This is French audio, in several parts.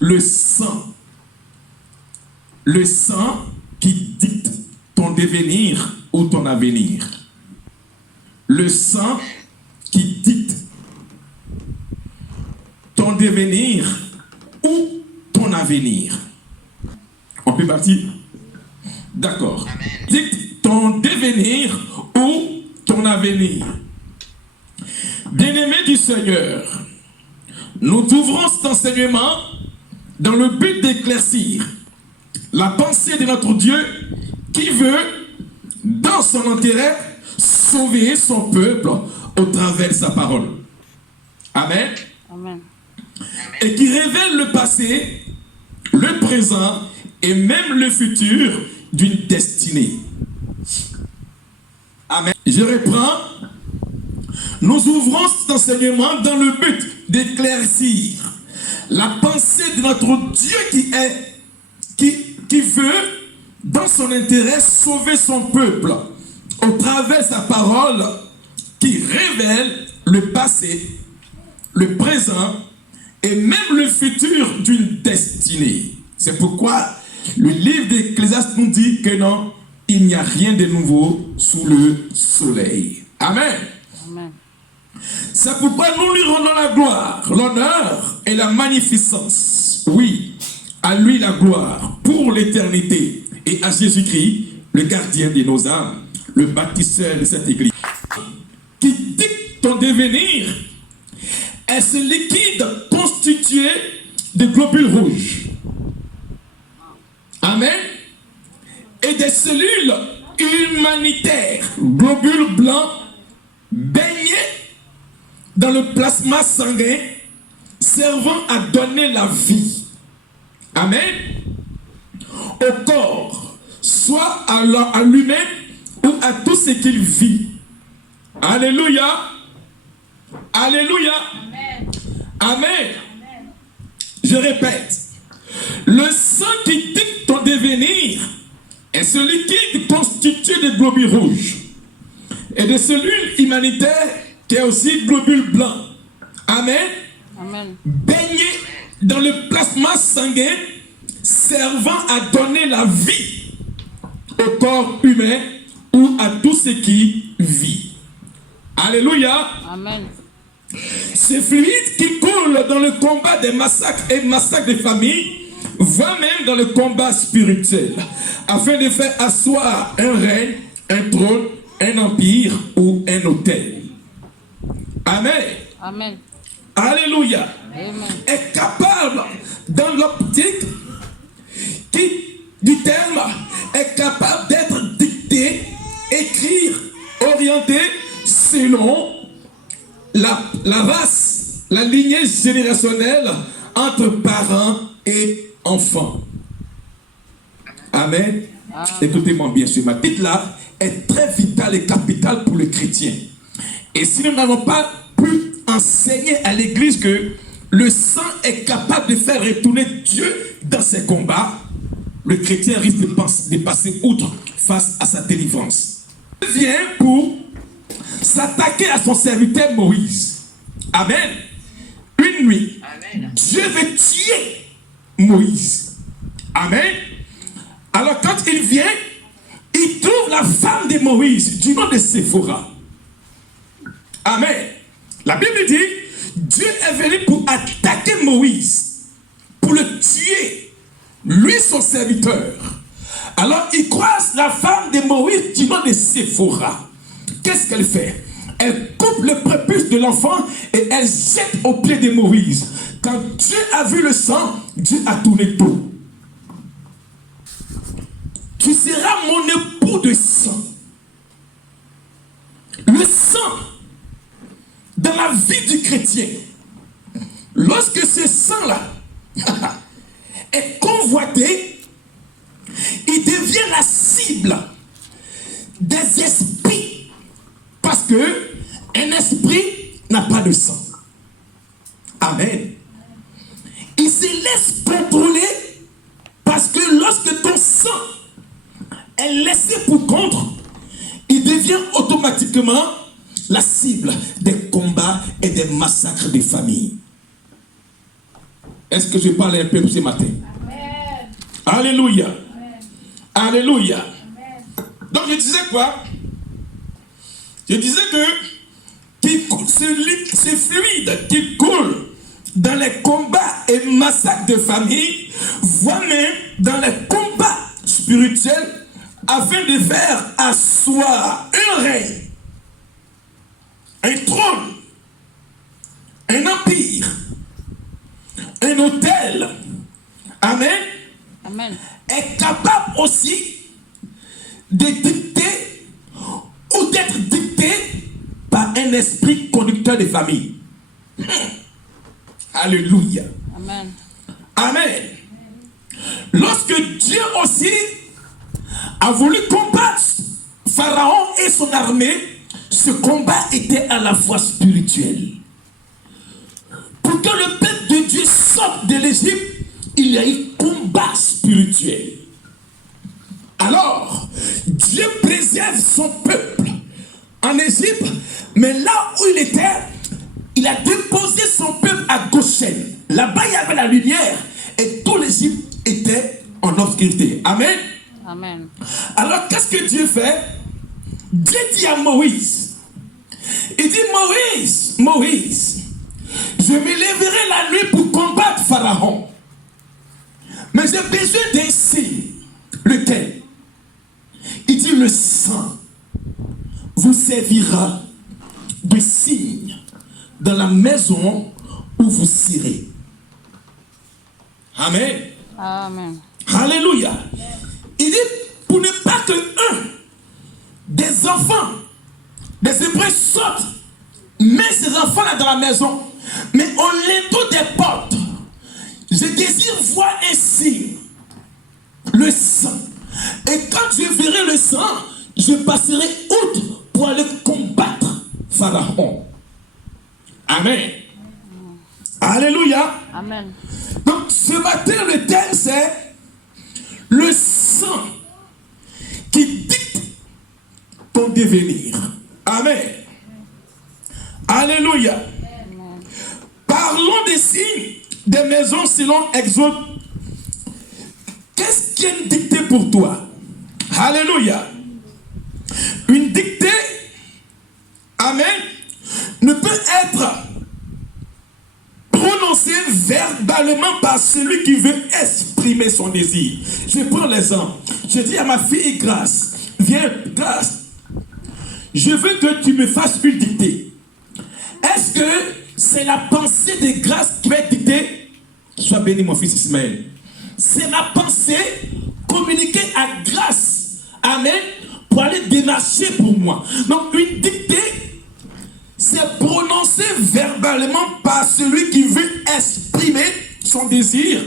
le sang. Le sang qui dicte ton devenir ou ton avenir. Le sang qui dicte ton devenir ou ton avenir. On peut partir? D'accord. Dicte ton devenir ou ton avenir. Bien-aimés du Seigneur, nous ouvrons cet enseignement dans le but d'éclaircir la pensée de notre Dieu qui veut, dans son intérêt, sauver son peuple au travers de sa parole. Amen. Amen. Et qui révèle le passé, le présent et même le futur d'une destinée. Amen. Je reprends. Nous ouvrons cet enseignement dans le but d'éclaircir la pensée de notre Dieu qui veut, dans son intérêt, sauver son peuple au travers de sa parole qui révèle le passé, le présent et même le futur d'une destinée. C'est pourquoi le livre d'Ecclésiaste nous dit que non, il n'y a rien de nouveau sous le soleil. Amen. Amen. C'est pourquoi nous lui rendons la gloire, l'honneur et la magnificence. Oui, à lui la gloire pour l'éternité et à Jésus-Christ, le gardien de nos âmes, le bâtisseur de cette église. Qui dicte ton devenir est ce liquide constitué de globules rouges. Amen. Et des cellules humanitaires, globules blancs, baignés dans le plasma sanguin, servant à donner la vie. Amen. Au corps, soit à l'humain ou à tout ce qu'il vit. Alléluia. Alléluia. Amen. Amen. Je répète. Le sang qui dicte ton devenir est ce liquide constitué de globules rouges et de cellules humanitaires qui est aussi globules blancs. Amen. Amen. Baigné dans le plasma sanguin servant à donner la vie au corps humain ou à tout ce qui vit. Alléluia. Amen. Ce fluide qui coule dans le combat des massacres et massacres des familles va même dans le combat spirituel afin de faire asseoir un règne, un trône, un empire ou un autel. Amen. Amen. Alléluia. Amen. Est capable, dans l'optique du terme, est capable d'être dicté, écrit, orienté selon la race, la lignée générationnelle entre parents et enfants. Amen. Écoutez-moi bien sûr, ma titre là est très vitale et capitale pour le chrétien. Et si nous n'avons pas pu enseigner à l'église que le sang est capable de faire retourner Dieu dans ses combats, le chrétien risque de passer outre face à sa délivrance. Il vient pour s'attaquer à son serviteur Moïse. Amen. Une nuit, amen, Dieu veut tuer Moïse. Amen. Alors quand il vient, il trouve la femme de Moïse du nom de Séphora. Amen. La Bible dit, Dieu est venu pour attaquer Moïse, pour le tuer, lui son serviteur. Alors il croise la femme de Moïse du nom de Séphora. Qu'est-ce qu'elle fait? Elle coupe le prépuce de l'enfant et elle jette aux pieds de Moïse. Quand Dieu a vu le sang, Dieu a tourné tout. Tu seras mon époux de sang. Le sang, dans la vie du chrétien, lorsque ce sang-là est convoité, il devient la cible des esprits. Parce que un esprit n'a pas de sang. Amen. Il se laisse contrôler parce que lorsque ton sang est laissé pour compte, il devient automatiquement la cible des combats et des massacres des familles. Est-ce que je parle un peu ce matin? Amen. Alléluia. Amen. Alléluia. Amen. Donc je disais quoi? Je disais que ce fluide qui coule dans les combats et massacres de famille, voire même dans les combats spirituels, afin de faire asseoir un règne, un trône, un empire, un autel, amen, Amen. est capable aussi de dicter ou d'être dicté par un esprit conducteur de famille. Alléluia. Amen. Amen. Lorsque Dieu aussi a voulu combattre Pharaon et son armée, ce combat était à la fois spirituel. Pour que le peuple de Dieu sorte de l'Égypte, il y a eu combat spirituel. Alors, Dieu préserve son peuple en Égypte, mais là où il était, il a déposé son peuple à Goshen. Là-bas, il y avait la lumière et tout l'Égypte était en obscurité. Amen. Amen. Alors, qu'est-ce que Dieu fait? Dieu dit à Moïse, il dit, Moïse, Moïse, je me lèverai la nuit pour combattre Pharaon. Mais j'ai besoin d'un signe. Lequel? Il dit, le sang vous servira de signe dans la maison où vous serez. Amen. Amen. Alléluia. Il dit, pour ne pas que un des enfants des Hébreux sortent, met ces enfants-là dans la maison, mais au linteau des portes, je désire voir un signe, le sang. Et quand je verrai le sang, je passerai outre pour aller combattre Pharaon. Amen. Alléluia. Amen. Donc ce matin, le thème c'est le sang qui dicte ton devenir. Amen. Alléluia. Amen. Parlons des signes des maisons selon Exode. Qu'est-ce qui est une dictée pour toi? Alléluia. Une dictée, amen, ne peut être prononcée verbalement par celui qui veut exprimer son désir. Je prends l'exemple. Je dis à ma fille Grâce, viens Grâce, je veux que tu me fasses une dictée. Est-ce que c'est la pensée de Grâce qui va être dictée? Sois béni mon fils Ismaël. C'est ma pensée communiquée à Grâce, amen, pour aller démarcher pour moi. Donc une dictée, c'est prononcé verbalement par celui qui veut exprimer son désir,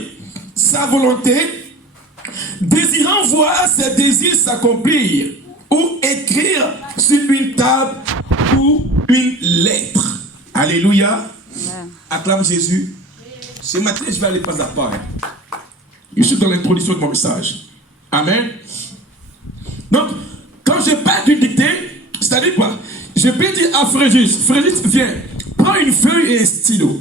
sa volonté, désirant voir ses désirs s'accomplir ou écrire sur une table ou une lettre. Alléluia. Amen. Acclame Jésus. Ce matin, je vais aller pas à pas. Je suis dans l'introduction de mon message. Amen. Donc, quand je parle d'une dictée, c'est-à-dire quoi? Je peux dire à Fréjus, Fréjus, viens, prends une feuille et un stylo.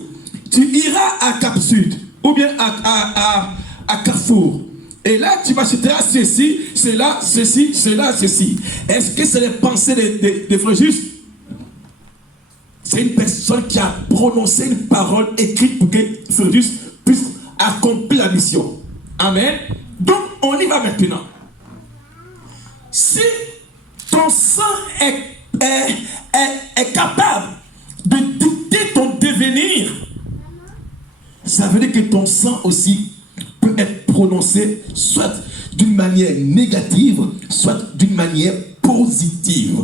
Tu iras à Cap Sud, ou bien à Carrefour. Et là, tu m'achèteras ceci, cela, ceci, cela, ceci. Est-ce que c'est les pensées de Fréjus? C'est une personne qui a prononcé une parole écrite pour que Fréjus puisse accomplir la mission. Amen. Donc, on y va maintenant. Si ton sang est capable de dicter ton devenir, ça veut dire que ton sang aussi peut être prononcé soit d'une manière négative, soit d'une manière positive.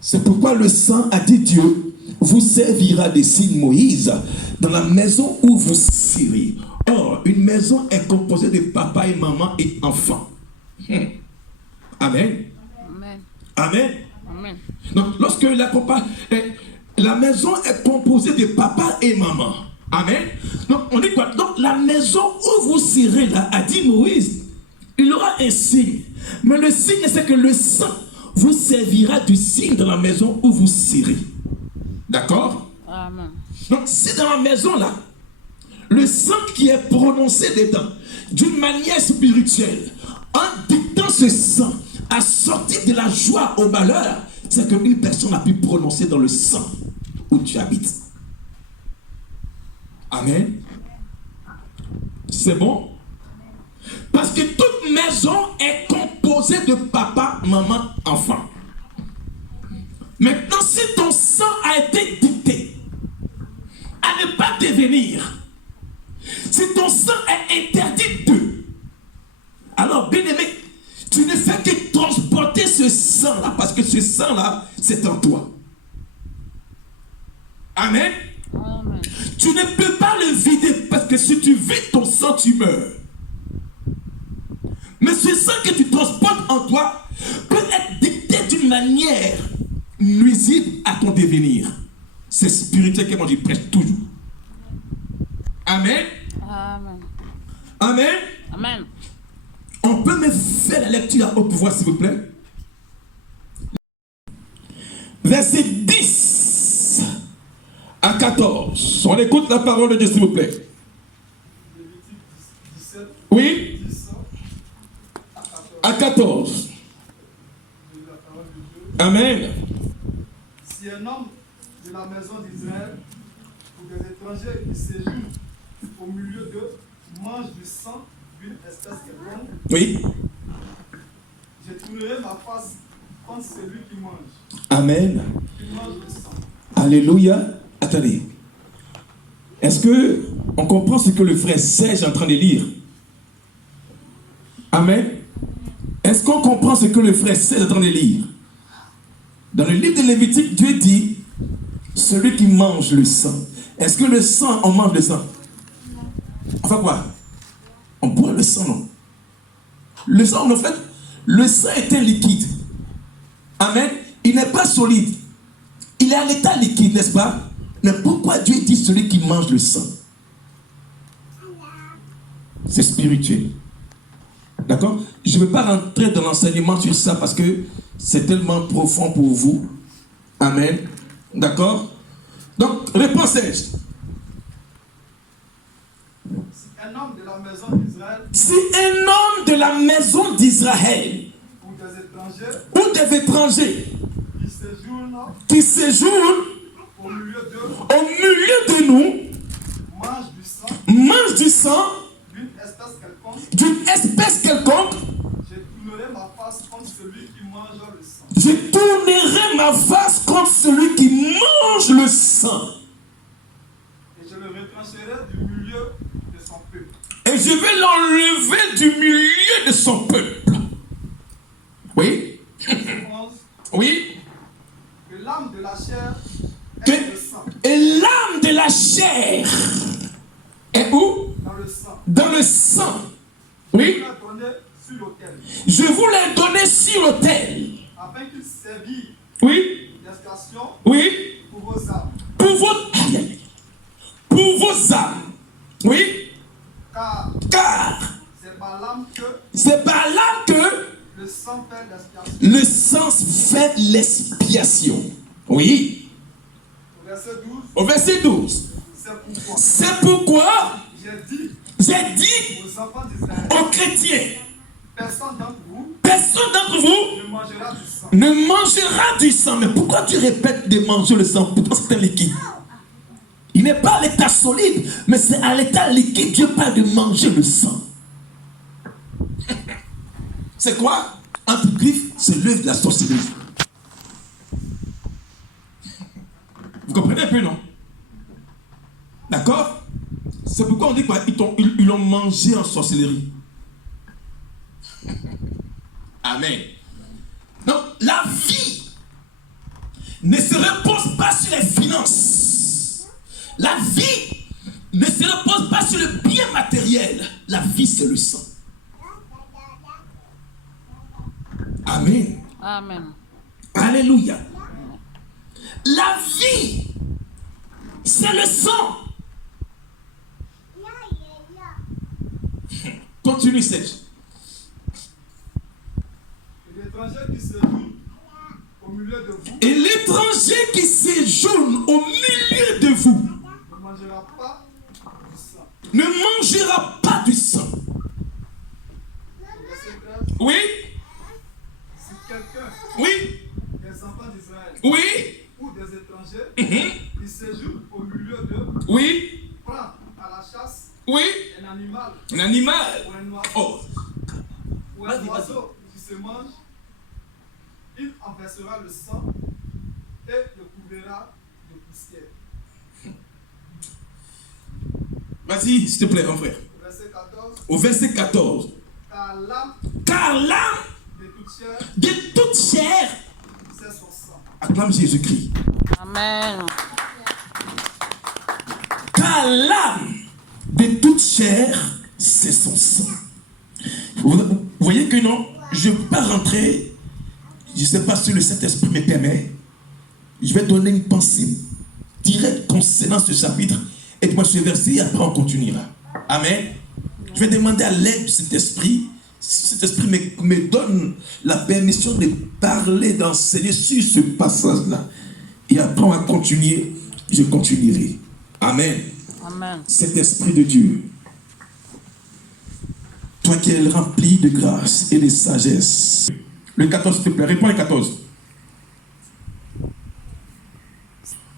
C'est pourquoi le sang, a dit Dieu, vous servira de signe Moïse dans la maison où vous serez. Or, une maison est composée de papa et maman et enfants. Amen. Amen. Amen. Amen. Donc, lorsque la maison est composée de papa et maman. Amen. Donc, on dit quoi? Donc, la maison où vous serez là, a dit Moïse, il aura un signe. Mais le signe, c'est que le sang vous servira du signe dans la maison où vous serez. D'accord? Amen. Donc, si dans la maison là, le sang qui est prononcé dedans, d'une manière spirituelle, en dictant ce sang, à sortir de la joie au malheur, c'est qu'une personne a pu prononcer dans le sang où tu habites. Amen. C'est bon? Parce que toute maison est composée de papa, maman, enfant. Maintenant, si ton sang a été dicté à ne pas devenir, si ton sang est interdit d'eux, alors bien aimé, tu ne fais que transporter ce sang-là, parce que ce sang-là, c'est en toi. Amen. Amen. Tu ne peux pas le vider, parce que si tu vides ton sang, tu meurs. Mais ce sang que tu transportes en toi peut être dicté d'une manière nuisible à ton devenir. C'est spirituel que moi je prêche toujours. Amen. Amen. Amen. Amen. On peut me faire la lecture à haute voix, s'il vous plaît. Verset 10 à 14. On écoute la parole de Dieu, s'il vous plaît. Oui. À 14. Amen. Si un homme de la maison d'Israël ou des étrangers qui séjournent au milieu d'eux mange du sang d'une espèce quelconque, Oui. je tournerai ma face contre celui qui mange. Amen. Qui mange le sang. Alléluia. Attendez. Est-ce que on comprend ce que le frère Serge est en train de lire? Amen. Est-ce qu'on comprend ce que le frère Serge est en train de lire? Dans le livre de Lévitique, Dieu dit celui qui mange le sang. Est-ce que le sang, on mange le sang? Enfin quoi? On boit le sang, non? Le sang, en fait, le sang était liquide. Amen. Il n'est pas solide. Il est à l'état liquide, n'est-ce pas? Mais pourquoi Dieu dit celui qui mange le sang? C'est spirituel. D'accord? Je ne veux pas rentrer dans l'enseignement sur ça parce que c'est tellement profond pour vous. Amen. D'accord? Donc, réponse Serge. Si un homme de la maison d'Israël Si un homme de la maison d'Israël ou des étrangers ou des étrangers qui séjournent qui séjournent au milieu d'eux au milieu de nous mangent du sang d'une d'une espèce quelconque, espèce quelconque, je tournerai ma face contre celui qui mange le sang. je tournerai ma face contre celui qui mange le sang. Et je le retrancherai du milieu de son peuple. Et je vais l'enlever du milieu de son peuple. Oui? 11. Oui? Que l'âme de la chair Que- est le sang. Et l'âme de la chair est où? Dans le sang. Dans le sang. Oui? Il l'a donné sur l'autel, Je vous l'ai donné sur l'autel. afin qu'il servit Oui? d'expiation Oui? pour vos âmes. Pour vos âmes. Oui? Car Car c'est par l'âme que c'est par là que le sang fait l'expiation. le sang fait l'expiation. Oui. Au verset 12, Au verset 12. c'est pourquoi C'est pourquoi j'ai dit aux enfants d'Israël, aux chrétiens, personne d'entre vous personne d'entre vous ne mangera du sang. ne mangera du sang. Mais pourquoi tu répètes de manger le sang? Pourtant c'est un liquide. Il n'est pas à l'état solide, mais c'est à l'état liquide. Dieu parle de manger le sang. C'est quoi? Entre griffes, c'est l'œuvre de la sorcellerie. Vous comprenez un peu, non? D'accord? C'est pourquoi on dit qu'ils l'ont mangé en sorcellerie. Amen. Donc, la vie ne se repose pas sur les finances. La vie ne se repose pas sur le bien matériel. La vie, c'est le sang. Amen. Amen. Alléluia. La vie, c'est le sang. Continue, Serge. Et l'étranger qui séjourne au milieu de vous Et l'étranger qui séjourne au milieu de vous ne mangera pas du sang. ne mangera pas du sang. Verset 13. Oui, Si quelqu'un oui, des enfants d'Israël oui, ou des étrangers mhm, qui séjournent au milieu d'eux oui, prend à la chasse oui, un animal un animal. ou un oiseau, Oh, ou un oiseau qui se mange, il en versera le sang et le couvrira de poussière. vas-y, s'il te plaît, mon frère. Verset 14. Au verset 14. Car l'âme Car l'âme de toute chair, de toute chair, c'est son sang. acclame Jésus-Christ. Amen. Car l'âme de toute chair, c'est son sang. Vous voyez que non, je ne peux pas rentrer, je ne sais pas si le Saint-Esprit me permet, je vais donner une pensée directe concernant ce chapitre, et puis ce verset, et après on continuera. Amen. Je vais demander à l'aide de cet esprit, si cet esprit me donne la permission de parler, d'enseigner sur ce passage-là. Et après on va continuer, je continuerai. Amen. Amen. Cet esprit de Dieu, toi qui es rempli de grâce et de sagesse. Le 14, s'il te plaît, réponds le 14.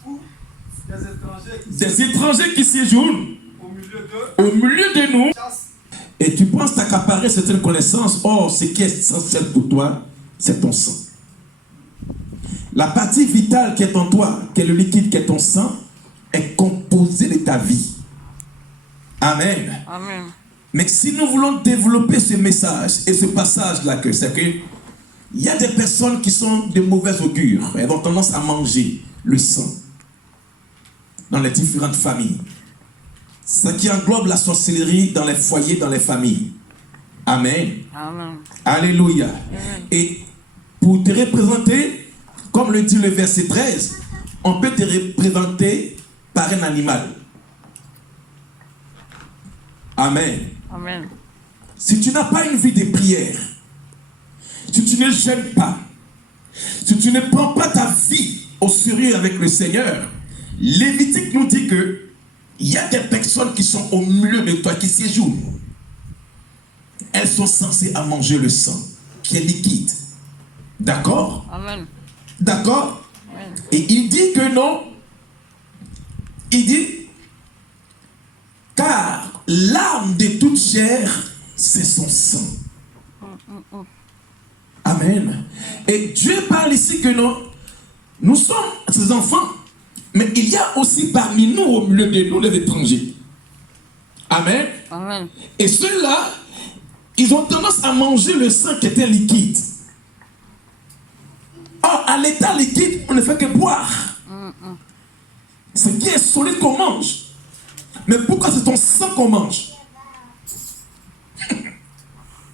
Ou Des étrangers qui séjournent au milieu de nous, chasse et tu penses t'accaparer certaines connaissances. Or, ce qui est essentiel pour toi, c'est ton sang. La partie vitale qui est en toi, qui est le liquide qui est ton sang, est composée de ta vie. Amen. Amen. Mais si nous voulons développer ce message et ce passage-là, c'est que il y a des personnes qui sont de mauvais augure. Elles ont tendance à manger le sang dans les différentes familles. Ce qui englobe la sorcellerie dans les foyers, dans les familles. Amen. Amen. Alléluia. Amen. Et pour te représenter, comme le dit le verset 13, on peut te représenter par un animal. Amen. Amen. Si tu n'as pas une vie de prière, si tu ne jeûnes pas, si tu ne prends pas ta vie au sérieux avec le Seigneur, Lévitique nous dit que il y a des personnes qui sont au milieu de toi, qui séjournent. Elles sont censées à manger le sang, qui est liquide. D'accord? Amen. D'accord? Amen. Et il dit que non. Il dit, car l'âme de toute chair, c'est son sang. Amen. Et Dieu parle ici que non, nous sommes ses enfants, mais il y a aussi parmi nous, au milieu de nous, les étrangers. Amen. Amen. Et ceux-là, ils ont tendance à manger le sang qui était liquide. Or, à l'état liquide, on ne fait que boire. Ce qui est solide qu'on mange. Mais pourquoi c'est ton sang qu'on mange?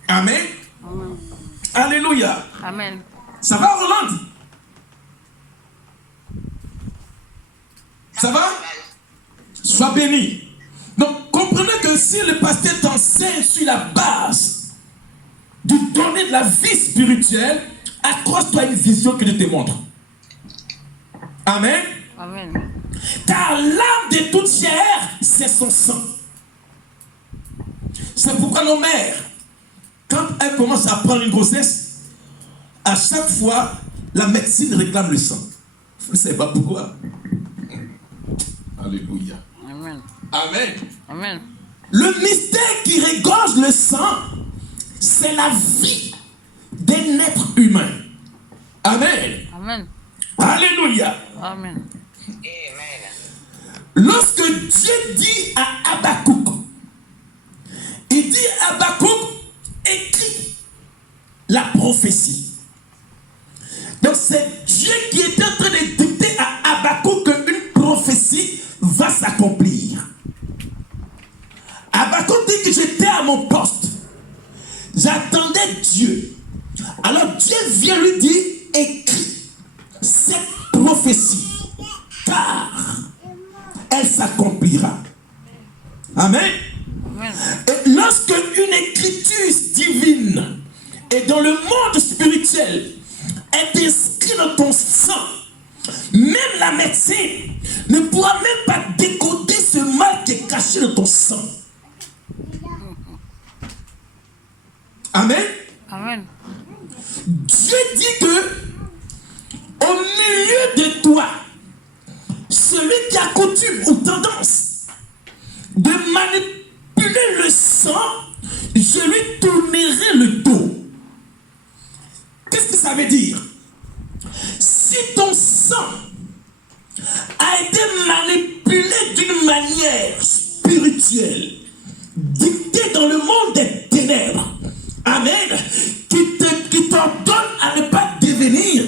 Amen. Amen. Alléluia. Amen. Ça va, Roland? Ça va? Sois béni. Donc, comprenez que si le pasteur t'enseigne sur la base de donner de la vie spirituelle, accroche-toi à une vision que Dieu te montre. Amen. Amen. Car l'âme de toute chair, c'est son sang. C'est pourquoi nos mères, quand elles commencent à prendre une grossesse, à chaque fois, la médecine réclame le sang. Vous ne savez pas pourquoi. Alléluia. Amen. Amen. Amen. Le mystère qui regorge le sang, c'est la vie d'un être humain. Amen. Amen. Alléluia. Amen. Lorsque Dieu dit à Habakkuk, il dit à Habakkuk, écris la prophétie. Donc c'est Dieu qui est en train de dicter à Habakkuk qu'une prophétie va s'accomplir. Habakkuk dit que j'étais à mon poste. J'attendais Dieu. Alors Dieu vient lui dire, écris cette prophétie, car elle s'accomplira. Amen. Amen. Et lorsque une écriture divine est dans le monde spirituel, est inscrite dans ton sang, même la médecine ne pourra même pas décoder ce mal qui est caché dans ton sang. Amen. Amen. Dieu dit que au milieu de toi, celui qui a coutume ou tendance de manipuler le sang, je lui tournerai le dos. Qu'est-ce que ça veut dire? Si ton sang a été manipulé d'une manière spirituelle, dictée dans le monde des ténèbres, amen, qui t'ordonne à ne pas devenir,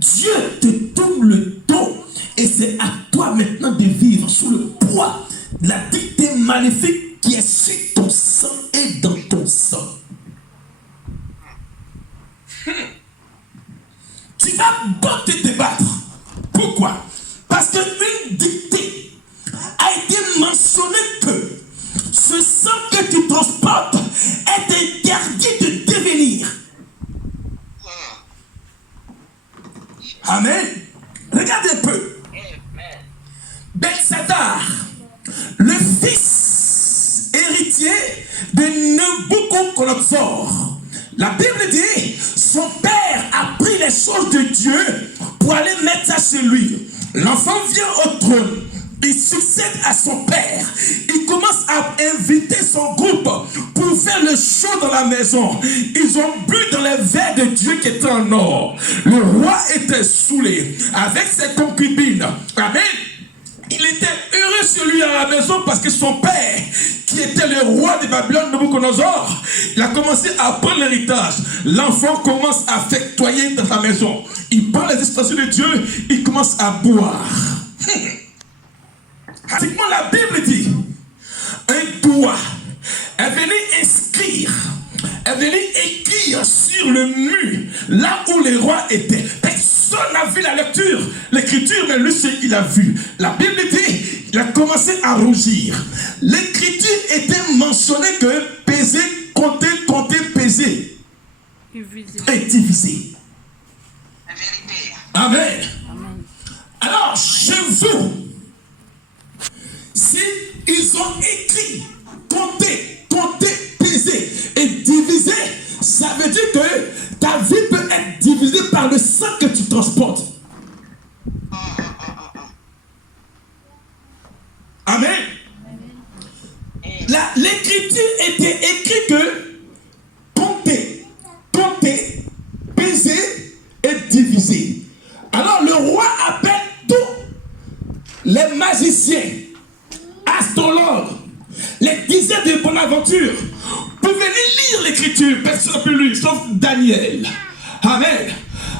Dieu te tourne le dos et c'est à toi maintenant de vivre sous le poids de la dictée maléfique qui est sur ton sang et dans ton sang. Tu vas beaucoup te débattre. Pourquoi? Parce qu'une dictée a été mentionné que ce sang que tu transportes est interdit de devenir. Amen. Regardez un peu. Belshazzar, le fils héritier de Nabuchodonosor. La Bible dit, son père a pris les choses de Dieu pour aller mettre ça chez lui. L'enfant vient au trône, il succède à son père, il commence à inviter son groupe pour faire le show dans la maison. Ils ont bu dans les verres de Dieu qui étaient en or. Le roi était saoulé avec ses concubines. Amen. Il était heureux sur lui à la maison parce que son père, qui était le roi de Babylone, Nabuchodonosor, il a commencé à prendre l'héritage. L'enfant commence à fectoyer dans sa maison. Il prend les instructions de Dieu, il commence à boire. Pratiquement, la Bible dit, un doigt est venu inscrire, est venu écrire sur le mur, là où les rois étaient. Personne n'a vu la lecture, l'écriture, mais lui, c'est qu'il a vu. La Bible dit, il a commencé à rougir. L'écriture était mentionnée que peser, compter, peser et diviser. La vérité. Amen. Amen. Alors, chez vous, si ils ont écrit compter, peser et diviser, ça veut dire que ta vie peut être divisée par le sang que tu transportes. Amen. L'écriture était écrite que compter, peser et diviser. Alors le roi appelle tous les magiciens, astrologues, les dizaines de Bonaventure pour venir lire l'écriture. Personne n'a pu lire, sauf Daniel. Amen.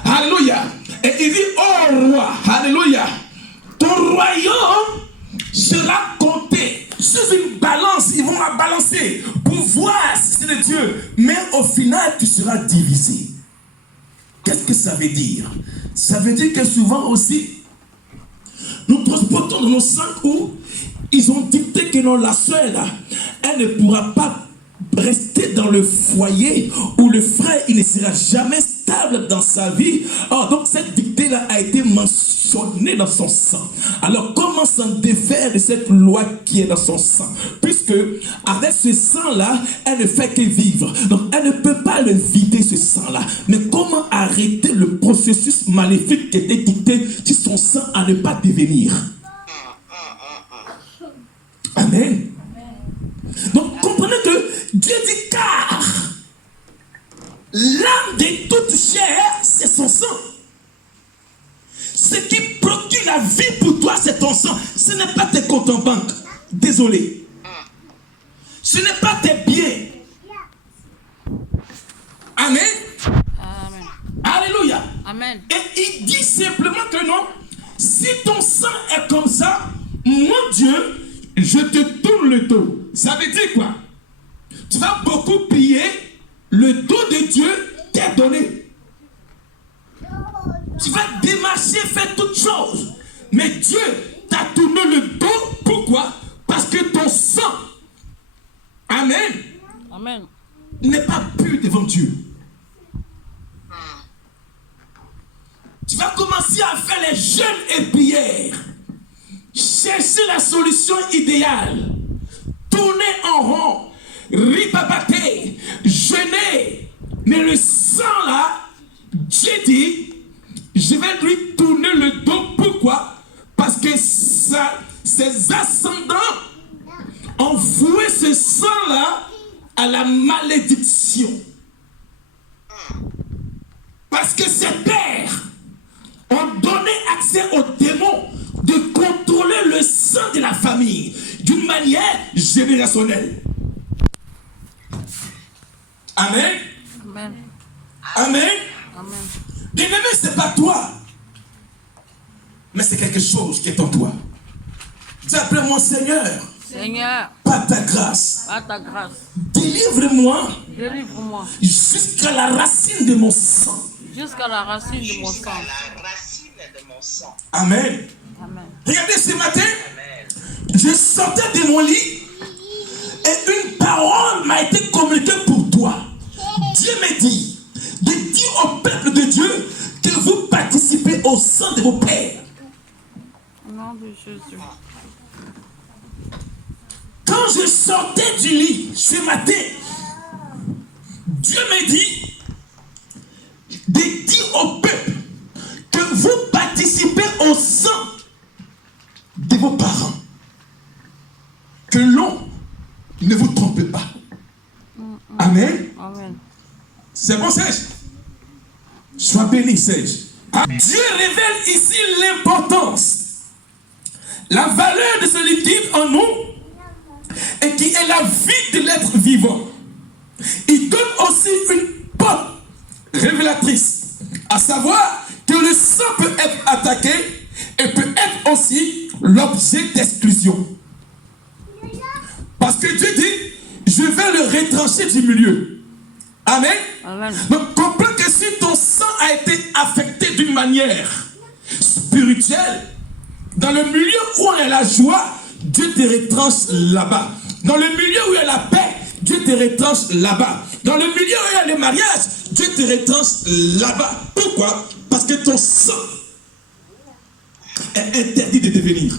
Alléluia. Et il dit, oh roi, alléluia, ton royaume sera compté sur une balance. Ils vont la balancer pour voir si c'est de Dieu. Mais au final, tu seras divisé. Qu'est-ce que ça veut dire? Ça veut dire que souvent aussi, nous transportons dans nos sangs où ils ont dicté que non, la soeur là, elle ne pourra pas rester dans le foyer où le frère il ne sera jamais stable dans sa vie. Oh, donc cette dictée là a été mentionnée dans son sang. Alors comment s'en défaire de cette loi qui est dans son sang, puisque avec ce sang là elle ne fait que vivre, donc elle ne peut pas le vider ce sang là. Mais comment arrêter le processus maléfique qui était dicté sur son sang à ne pas devenir? Amen. Donc comprenez que Dieu dit, car l'âme de toute chair, c'est son sang. Ce qui procure la vie pour toi, c'est ton sang. Ce n'est pas tes comptes en banque. Désolé. Ce n'est pas tes biens. Amen. Amen. Alléluia. Amen. Et il dit simplement que non, si ton sang est comme ça, mon Dieu, je te tourne le dos. Ça veut dire quoi? Tu vas beaucoup prier, le dos de Dieu t'est donné. Tu vas démarcher, faire toutes choses. Mais Dieu t'a tourné le dos. Pourquoi? Parce que ton sang, amen, Amen. n'est pas pur devant Dieu. Tu vas commencer à faire les jeûnes et prières. Chercher la solution idéale. tourner en rond, ripapater, jeûner. Mais le sang là, Dieu dit, je vais lui tourner le dos. Pourquoi? Parce que ses ascendants ont voué ce sang là à la malédiction. Parce que ses pères ont donné accès aux démons de contrôler le sang de la famille d'une manière générationnelle. Amen. Amen. Amen. Amen. Bien-aimé, ce n'est pas toi, mais c'est quelque chose qui est en toi. Dis après moi, Seigneur, Seigneur, par ta grâce, par ta grâce, délivre-moi délivre-moi jusqu'à la racine de mon sang. jusqu'à la racine de mon Jusqu'à sang. la racine de mon sang. Amen. Amen. Regardez ce matin, Amen. je sortais de mon lit et une parole m'a été communiquée pour toi. Dieu me dit de dire au peuple de Dieu que vous participez au sang de vos pères. Au nom de Jésus. Quand je sortais du lit ce matin, Dieu me dit de dire au peuple que vous participez au sang de vos parents. Que l'on ne vous trompe pas. Amen. Amen. C'est bon, Serge? Sois béni, Serge. Dieu révèle ici l'importance, la valeur de ce liquide en nous et qui est la vie de l'être vivant. Il donne aussi une porte révélatrice, à savoir que le sang peut être attaqué et peut être aussi l'objet d'exclusion. Parce que Dieu dit, je vais le retrancher du milieu. Amen. Amen. Donc comprends que si ton sang a été affecté d'une manière spirituelle, dans le milieu où on a la joie, Dieu te retranche là-bas. Dans le milieu où il y a la paix, Dieu te retranche là-bas. Dans le milieu où il y a le mariage, Dieu te retranche là-bas. Pourquoi? Parce que ton sang est interdit de devenir.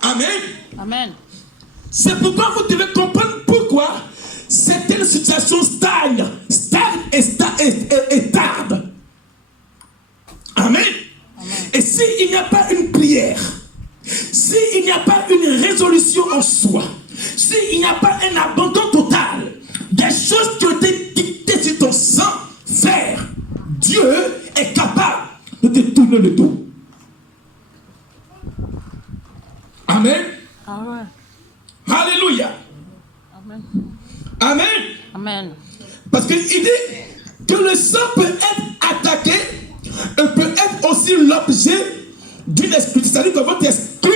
Amen. Amen. C'est pourquoi vous devez comprendre pourquoi certaines situations stagnent et tardent. Amen. Et s'il n'y a pas une prière, s'il n'y a pas une résolution en soi, s'il n'y a pas un abandon total des choses qui ont été dictées sur ton sang, frère, Dieu est capable de te tourner le dos. Amen. Amen. Alléluia. Amen. Amen. Amen. Parce qu'il dit que le sang peut être attaqué et peut être aussi l'objet d'une exclusion. C'est-à-dire que votre exclu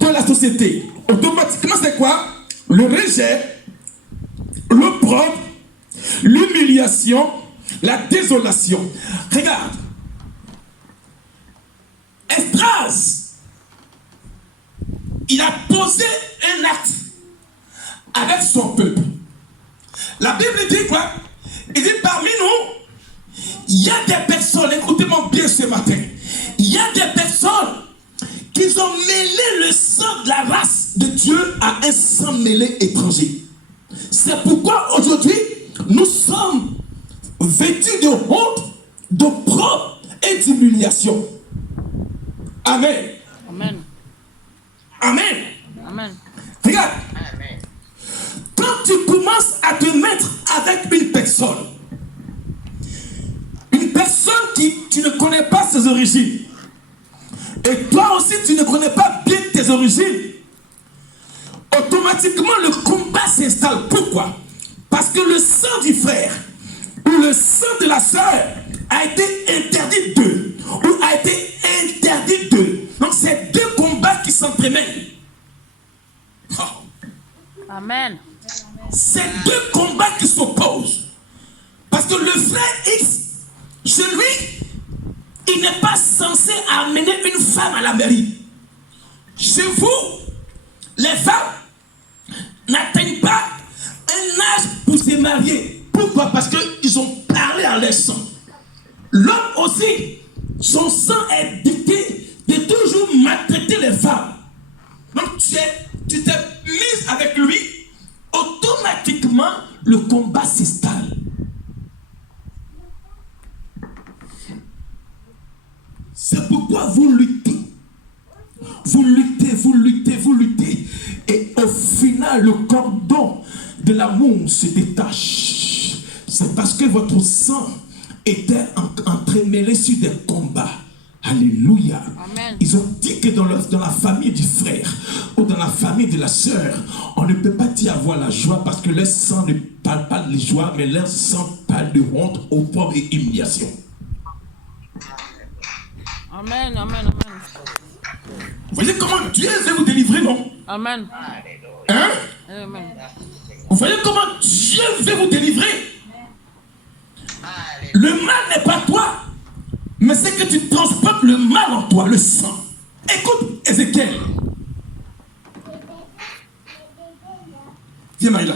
de la société. Automatiquement, c'est quoi? Le rejet, l'opprobre, l'humiliation, la désolation. Regarde. Esdras, il a posé un acte avec son peuple. La Bible dit quoi? Il dit parmi nous, il y a des personnes, écoutez-moi bien ce matin, il y a des personnes qui ont mêlé le sang de la race de Dieu à un sang mêlé étranger. C'est pourquoi aujourd'hui, nous sommes vêtus de honte, d'opprobre et d'humiliation. Amen. Amen. Amen. Amen. Regarde. Amen. Quand tu commences à te mettre avec une personne qui tu ne connais pas ses origines, et toi aussi tu ne connais pas bien tes origines, automatiquement le combat s'installe. Pourquoi? Parce que le sang du frère ou le sang de la sœur a été interdit d'eux, ou a été interdit d'eux. Donc c'est deux combats qui s'entremêlent. Oh. Amen. C'est deux combats qui s'opposent. Parce que le frère X, chez lui, il n'est pas censé amener une femme à la mairie. Chez vous, les femmes n'atteignent pas un âge pour se marier. Pourquoi? Parce qu'ils ont parlé à leur sang. L'homme aussi, son sang est dicté de toujours maltraiter les femmes. t'es mise avec lui, automatiquement, le combat s'installe. C'est pourquoi vous luttez. Vous luttez, vous luttez, vous luttez. Et au final, le cordon de l'amour se détache. C'est parce que votre sang était entremêlé sur des combats. Alléluia. Amen. Ils ont dit que dans la famille du frère ou dans la famille de la sœur, on ne peut pas y avoir la joie parce que leur sang ne parle pas de joie, mais leur sang parle de honte, opprobre et humiliation. Amen. Amen. Amen. Vous voyez comment Dieu veut vous délivrer, non? Amen. Hein? Amen. Vous voyez comment Dieu veut vous délivrer? Le mal n'est pas toi, mais c'est que tu transportes le mal en toi, le sang. Écoute Ézéchiel. Viens Maïla.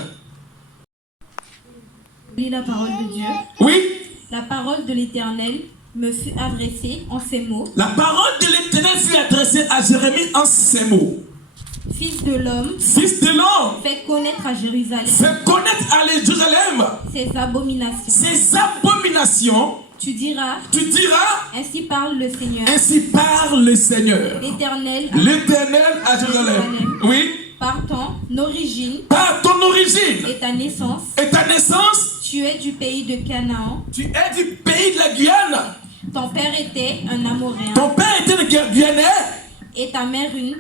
Lis la parole de Dieu. Oui. La parole de l'Éternel me fut adressée en ces mots. La parole de l'Éternel fut adressée à Jérémie en ces mots. Fils de l'homme, Fils de l'homme, fais connaître à Jérusalem fais connaître à Jérusalem ses abominations. ses abominations. Tu diras, ainsi parle le Seigneur. Ainsi parle le Seigneur. L'Éternel À Jérusalem. Oui. par ton origine Par ton origine et ta naissance, tu es du pays de Canaan. tu es du pays de la Guyane. Ton père était un Amoréen Ton père était le Guyanais et ta mère une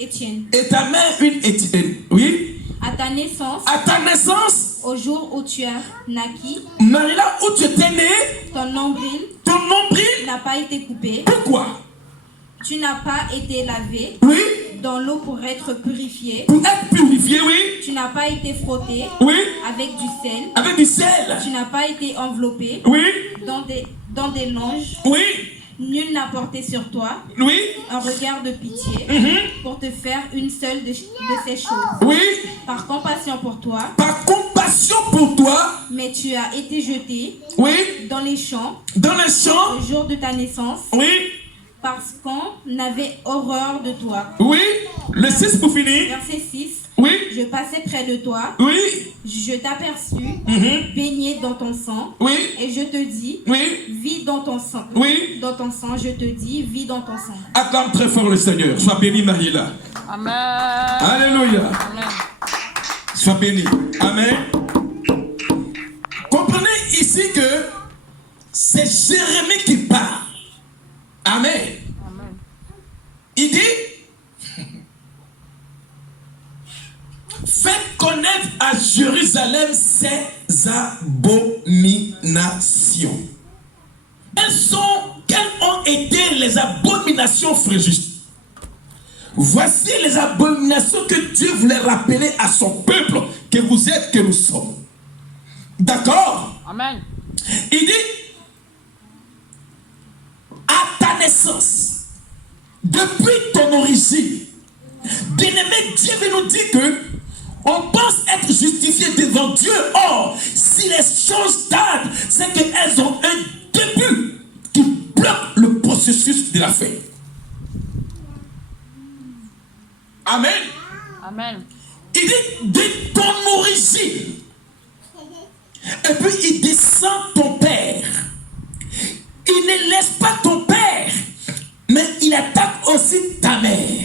Étienne. et ta mère une Étienne. Oui. À ta naissance, au jour où tu as naquis, Marie-là, où tu étais né, ton nombril n'a pas été coupé. Pourquoi? Tu n'as pas été lavé Oui. dans l'eau pour être purifié. Pour être purifié, oui. Tu n'as pas été frotté Oui. avec du sel. Avec du sel. Tu n'as pas été enveloppé Oui. dans des langes. Oui. Nul n'a porté sur toi Oui. un regard de pitié pour te faire une seule de ces choses. Oui. Par compassion pour toi, Par compassion pour toi. mais tu as été jeté Oui. dans les champs Dans les champs. le jour de ta naissance, Oui. parce qu'on avait horreur de toi. Oui. Le 6 pour finir. Verset 6. Oui. Je passais près de toi, Oui. je t'aperçus, baigné dans ton sang, Oui. et je te dis, Oui. vis dans ton sang. Oui. Dans ton sang, je te dis, vis dans ton sang. Acclame très fort le Seigneur. Sois béni, Marie-là. Amen. Alléluia. Amen. Sois béni. Amen. Comprenez ici que c'est Jérémie qui parle. Amen. Amen. Il dit, faites connaître à Jérusalem ses abominations. Quelles ont été les abominations, frères justes? Voici les abominations que Dieu voulait rappeler à son peuple, que vous êtes, que nous sommes. D'accord? Amen. Il dit, à ta naissance, depuis ton origine, bien-aimé, Dieu veut nous dire que on pense être justifié devant Dieu. Or, si les choses tardent, c'est qu'elles ont un début qui bloque le processus de la fin. Amen. Amen. Il dit de ton origine. Et puis il descend ton père. Il ne laisse pas ton père, mais il attaque aussi ta mère.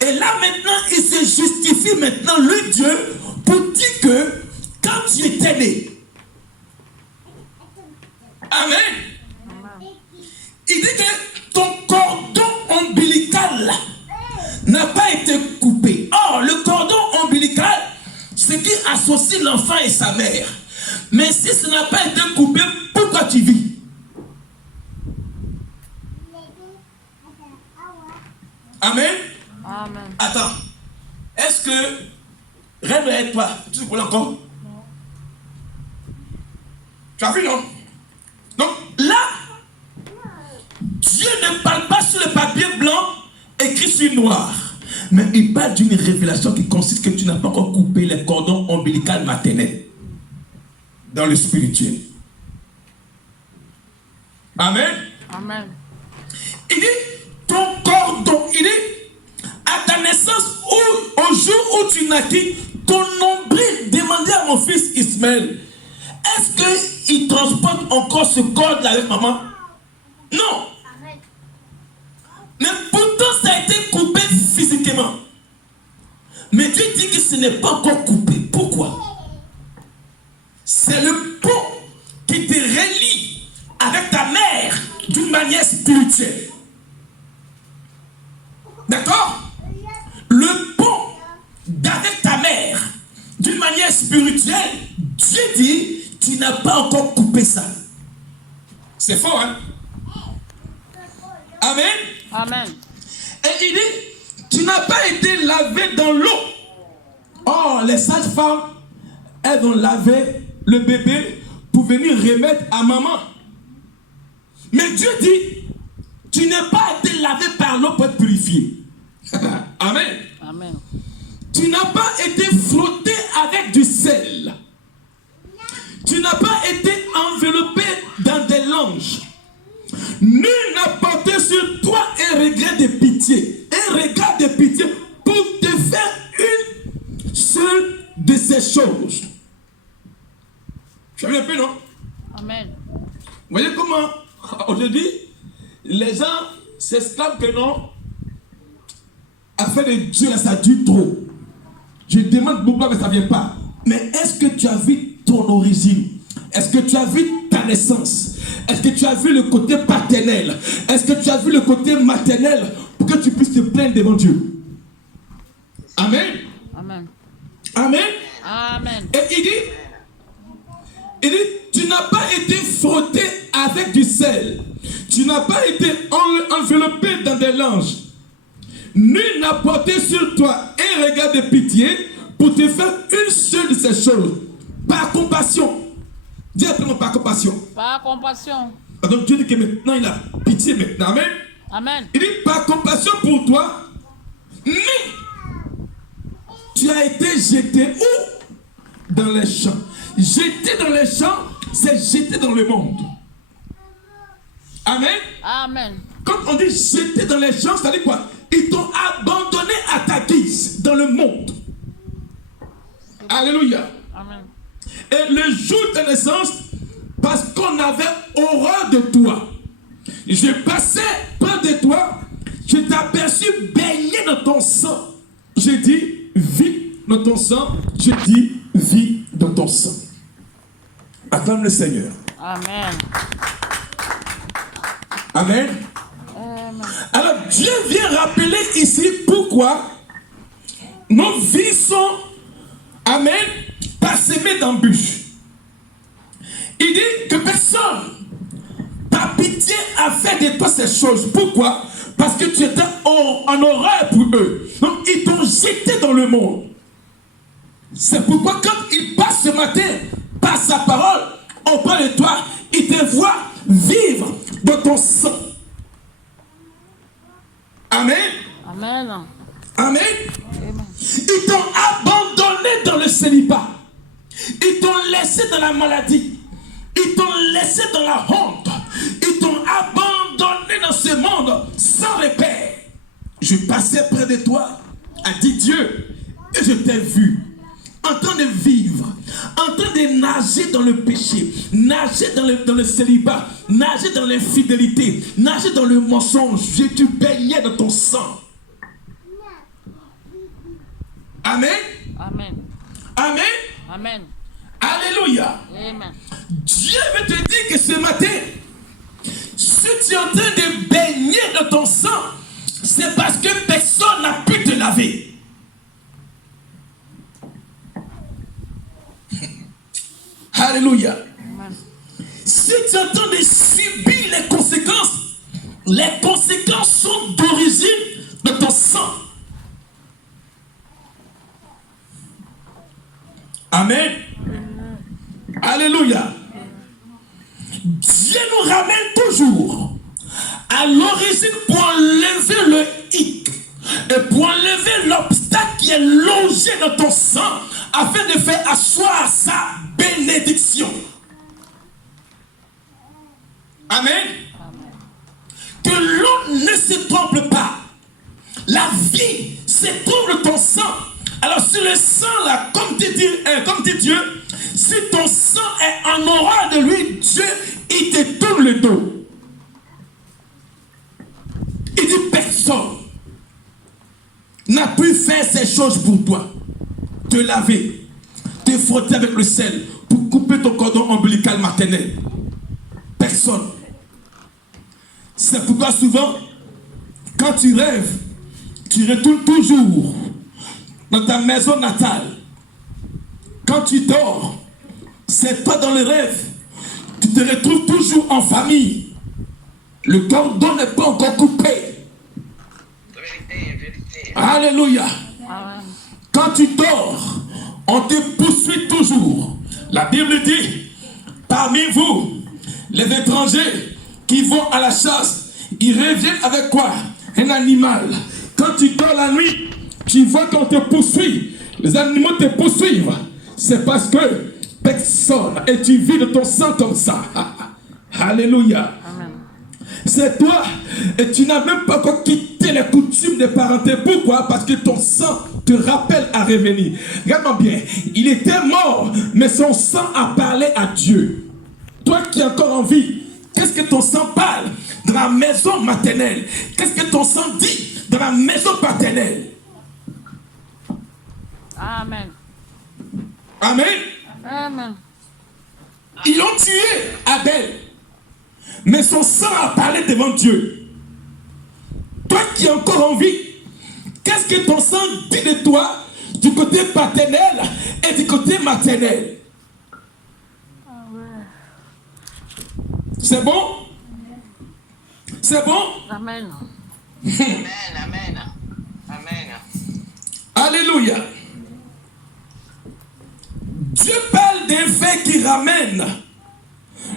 Et là maintenant, il se justifie maintenant, le Dieu, pour dire que quand tu étais né, Amen. Il dit que ton cordon ombilical n'a pas été coupé. Or, le cordon ombilical, c'est qui associe l'enfant et sa mère. Mais si ça n'a pas été coupé, pourquoi tu vis? Amen. Amen. Attends. Est-ce que Rêve et toi, tu connais encore? Non. Tu as vu, non? Donc là, Dieu ne parle pas sur le papier blanc écrit sur noir, mais il parle d'une révélation qui consiste que tu n'as pas encore coupé les cordons ombilicaux maternels dans le spirituel. Amen. Amen. Il dit ton cordon, il dit à ta ta naissance, ou au jour où tu naquis, ton nombril, demandez à mon fils Ismaël, est-ce qu'il transporte encore ce corps avec maman? Non. Mais pourtant, ça a été coupé physiquement. Mais Dieu dit que ce n'est pas encore coupé. Pourquoi? C'est le pont qui te relie avec ta mère d'une manière spirituelle. D'accord? Le pont d'avec ta mère d'une manière spirituelle, Dieu dit, tu n'as pas encore coupé ça. C'est fort, hein? Amen. Amen. Et il dit, tu n'as pas été lavé dans l'eau. Oh, les sages-femmes, elles vont laver le bébé pour venir remettre à maman. Mais Dieu dit, tu n'as pas été lavé par l'eau pour être purifié. Amen. Amen. Tu n'as pas été frotté avec du sel. Tu n'as pas été enveloppé dans des langes. Nul n'a porté sur toi un regret de pitié. Un regard de pitié pour te faire une seule de ces choses. Tu as vu un peu, non? Amen. Vous voyez comment aujourd'hui les gens s'exclament que non, afin de Dieu, ça dure trop. Je demande pourquoi, mais ça ne vient pas. Mais est-ce que tu as vu ton origine? Est-ce que tu as vu ta naissance? Est-ce que tu as vu le côté paternel? Est-ce que tu as vu le côté maternel pour que tu puisses te plaindre devant Dieu? Amen. Amen. Amen. Amen. Et il dit, tu n'as pas été frotté avec du sel. Tu n'as pas été enveloppé dans des langes. Nul n'a porté sur toi un regard de pitié pour te faire une seule de ces choses. Par compassion. Dis après-moi par compassion. Par compassion. Donc Dieu dit que maintenant il a pitié maintenant. Amen. Amen. Il dit par compassion pour toi. Mais tu as été jeté où? Dans les champs. Jeté dans les champs, c'est jeté dans le monde. Amen. Amen. Quand on dit jeté dans les champs, ça dit quoi? Ils t'ont abandonné à ta guise dans le monde. Alléluia. Amen. Et le jour de ta naissance, parce qu'on avait horreur de toi, je passais près de toi, je t'ai aperçu baigner dans ton sang. Je dis, vis dans ton sang. Je dis, vis dans ton sang. Acclame le Seigneur. Amen. Amen. Amen. Alors Dieu vient rappeler ici pourquoi nos vies sont, amen, parsemées d'embûches. Il dit que personne, par pitié, a fait de toi ces choses. Pourquoi? Parce que tu étais en horreur pour eux. Donc ils t'ont jeté dans le monde. C'est pourquoi quand il passe ce matin par sa parole auprès de toi, il te voit vivre dans ton sang. Amen. Amen. Amen. Amen. Ils t'ont abandonné dans le célibat. Ils t'ont laissé dans la maladie. Ils t'ont laissé dans la honte. Ils t'ont abandonné dans ce monde sans repère. Je passais près de toi, a dit Dieu, et je t'ai vu en train de vivre, en train de nager dans le péché, nager dans le célibat, nager dans l'infidélité, nager dans le mensonge. Tu baignais dans ton sang. Amen. Amen. Amen. Amen. Alléluia. Amen. Dieu veut te dire que ce matin, si tu es en train de baigner dans ton sang, c'est parce que personne n'a pu te laver. Alléluia. Amen. Si tu es en train de subir les conséquences sont d'origine de ton sang. Amen. Alléluia. Dieu nous ramène toujours à l'origine pour enlever le hic et pour enlever l'obstacle qui est logé dans ton sang afin de faire asseoir sa bénédiction. Amen. Que l'on ne se trompe pas. La vie, c'est trouble ton sang. Alors si le sang là, comme dit Dieu, si ton sang est en aura de lui, Dieu, il te tourne le dos. Il dit personne n'a pu faire ces choses pour toi. Te laver, te frotter avec le sel pour couper ton cordon ombilical maternel. Personne. C'est pourquoi souvent, quand tu rêves, tu retournes toujours dans ta maison natale. Quand tu dors, c'est toi dans le rêve. Tu te retrouves toujours en famille. Le cordon n'est pas encore coupé. Vérité. Alléluia. Amen. Quand tu dors, on te poursuit toujours. La Bible dit, parmi vous, les étrangers qui vont à la chasse, ils reviennent avec quoi? Un animal. Quand tu dors la nuit, tu vois qu'on te poursuit. Les animaux te poursuivent. C'est parce que personne, et tu vis de ton sang comme ça. Alléluia. Amen. C'est toi, et tu n'as même pas encore quitté les coutumes de parenté. Pourquoi? Parce que ton sang te rappelle à revenir. Regarde-moi bien, il était mort, mais son sang a parlé à Dieu. Toi qui es encore en vie, qu'est-ce que ton sang parle dans la maison maternelle? Qu'est-ce que ton sang dit dans la maison paternelle? Amen. Amen. Amen. Ils ont tué Abel, mais son sang a parlé devant Dieu. Toi qui es encore en vie, qu'est-ce que ton sang dit de toi du côté paternel et du côté maternel? C'est bon? C'est bon? Amen. Amen. Alléluia. Dieu parle d'un fait qui ramène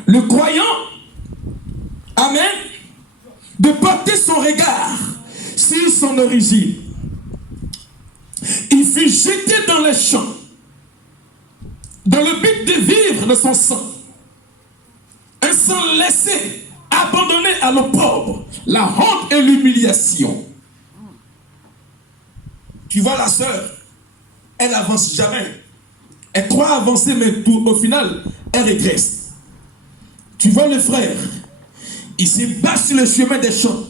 le croyant, amen, de porter son regard sur son origine. Il fut jeté dans les champs dans le but de vivre de son sang. Un sang laissé, abandonné à l'opprobre, la honte et l'humiliation. Tu vois la sœur, elle n'avance jamais. Elle croit avancer, mais au final, elle régresse. Tu vois le frère, il se bat sur le chemin des champs,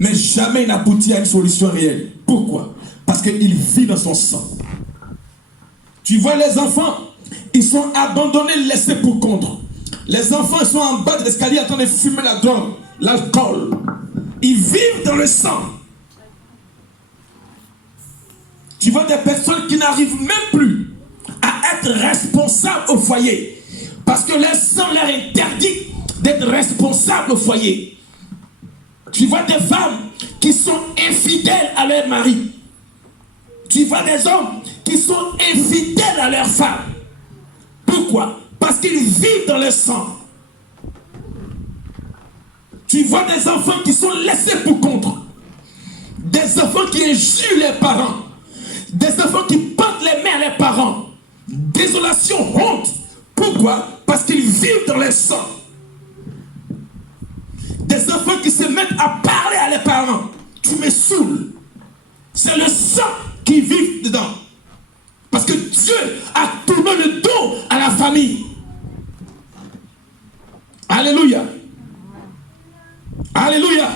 mais jamais il n'aboutit à une solution réelle. Pourquoi? Parce qu'il vit dans son sang. Tu vois les enfants, ils sont abandonnés, laissés pour compte. Les enfants, ils sont en bas de l'escalier en train de fumer la drogue, l'alcool. Ils vivent dans le sang. Tu vois des personnes qui n'arrivent même plus à être responsables au foyer. Parce que le sang leur interdit d'être responsables au foyer. Tu vois des femmes qui sont infidèles à leur mari. Tu vois des hommes qui sont infidèles à leur femme. Pourquoi? Parce qu'ils vivent dans le sang. Tu vois des enfants qui sont laissés pour compte. Des enfants qui injurent les parents. Des enfants qui portent les mains à leurs parents. Désolation, honte. Pourquoi? Parce qu'ils vivent dans le sang. Des enfants qui se mettent à parler à leurs parents. Tu me saoules. C'est le sang qui vit dedans. Parce que Dieu a tourné le dos à la famille. Alléluia. Alléluia.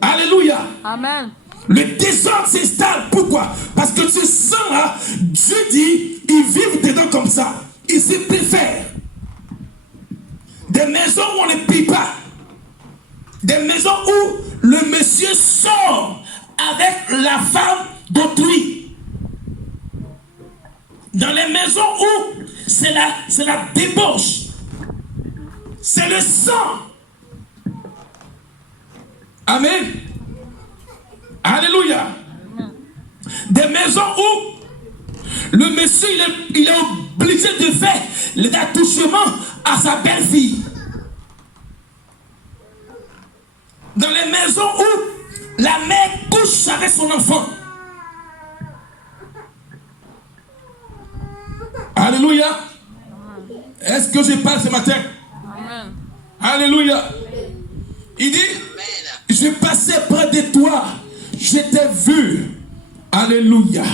Alléluia. Amen. Le désordre s'installe. Pourquoi? Parce que ce sang-là, Dieu dit, ils vivent dedans comme ça. Ils se préfèrent. Des maisons où on ne paye pas. Des maisons où le monsieur sort avec la femme d'autrui. Dans les maisons où c'est la débauche. C'est le sang. Amen. Alléluia. Des maisons où le monsieur il est obligé de faire les attouchements à sa belle-fille. Dans les maisons où la mère couche avec son enfant. Alléluia. Est-ce que je parle ce matin? Amen. Alléluia. Il dit, je passais près de toi je t'ai vu, alléluia,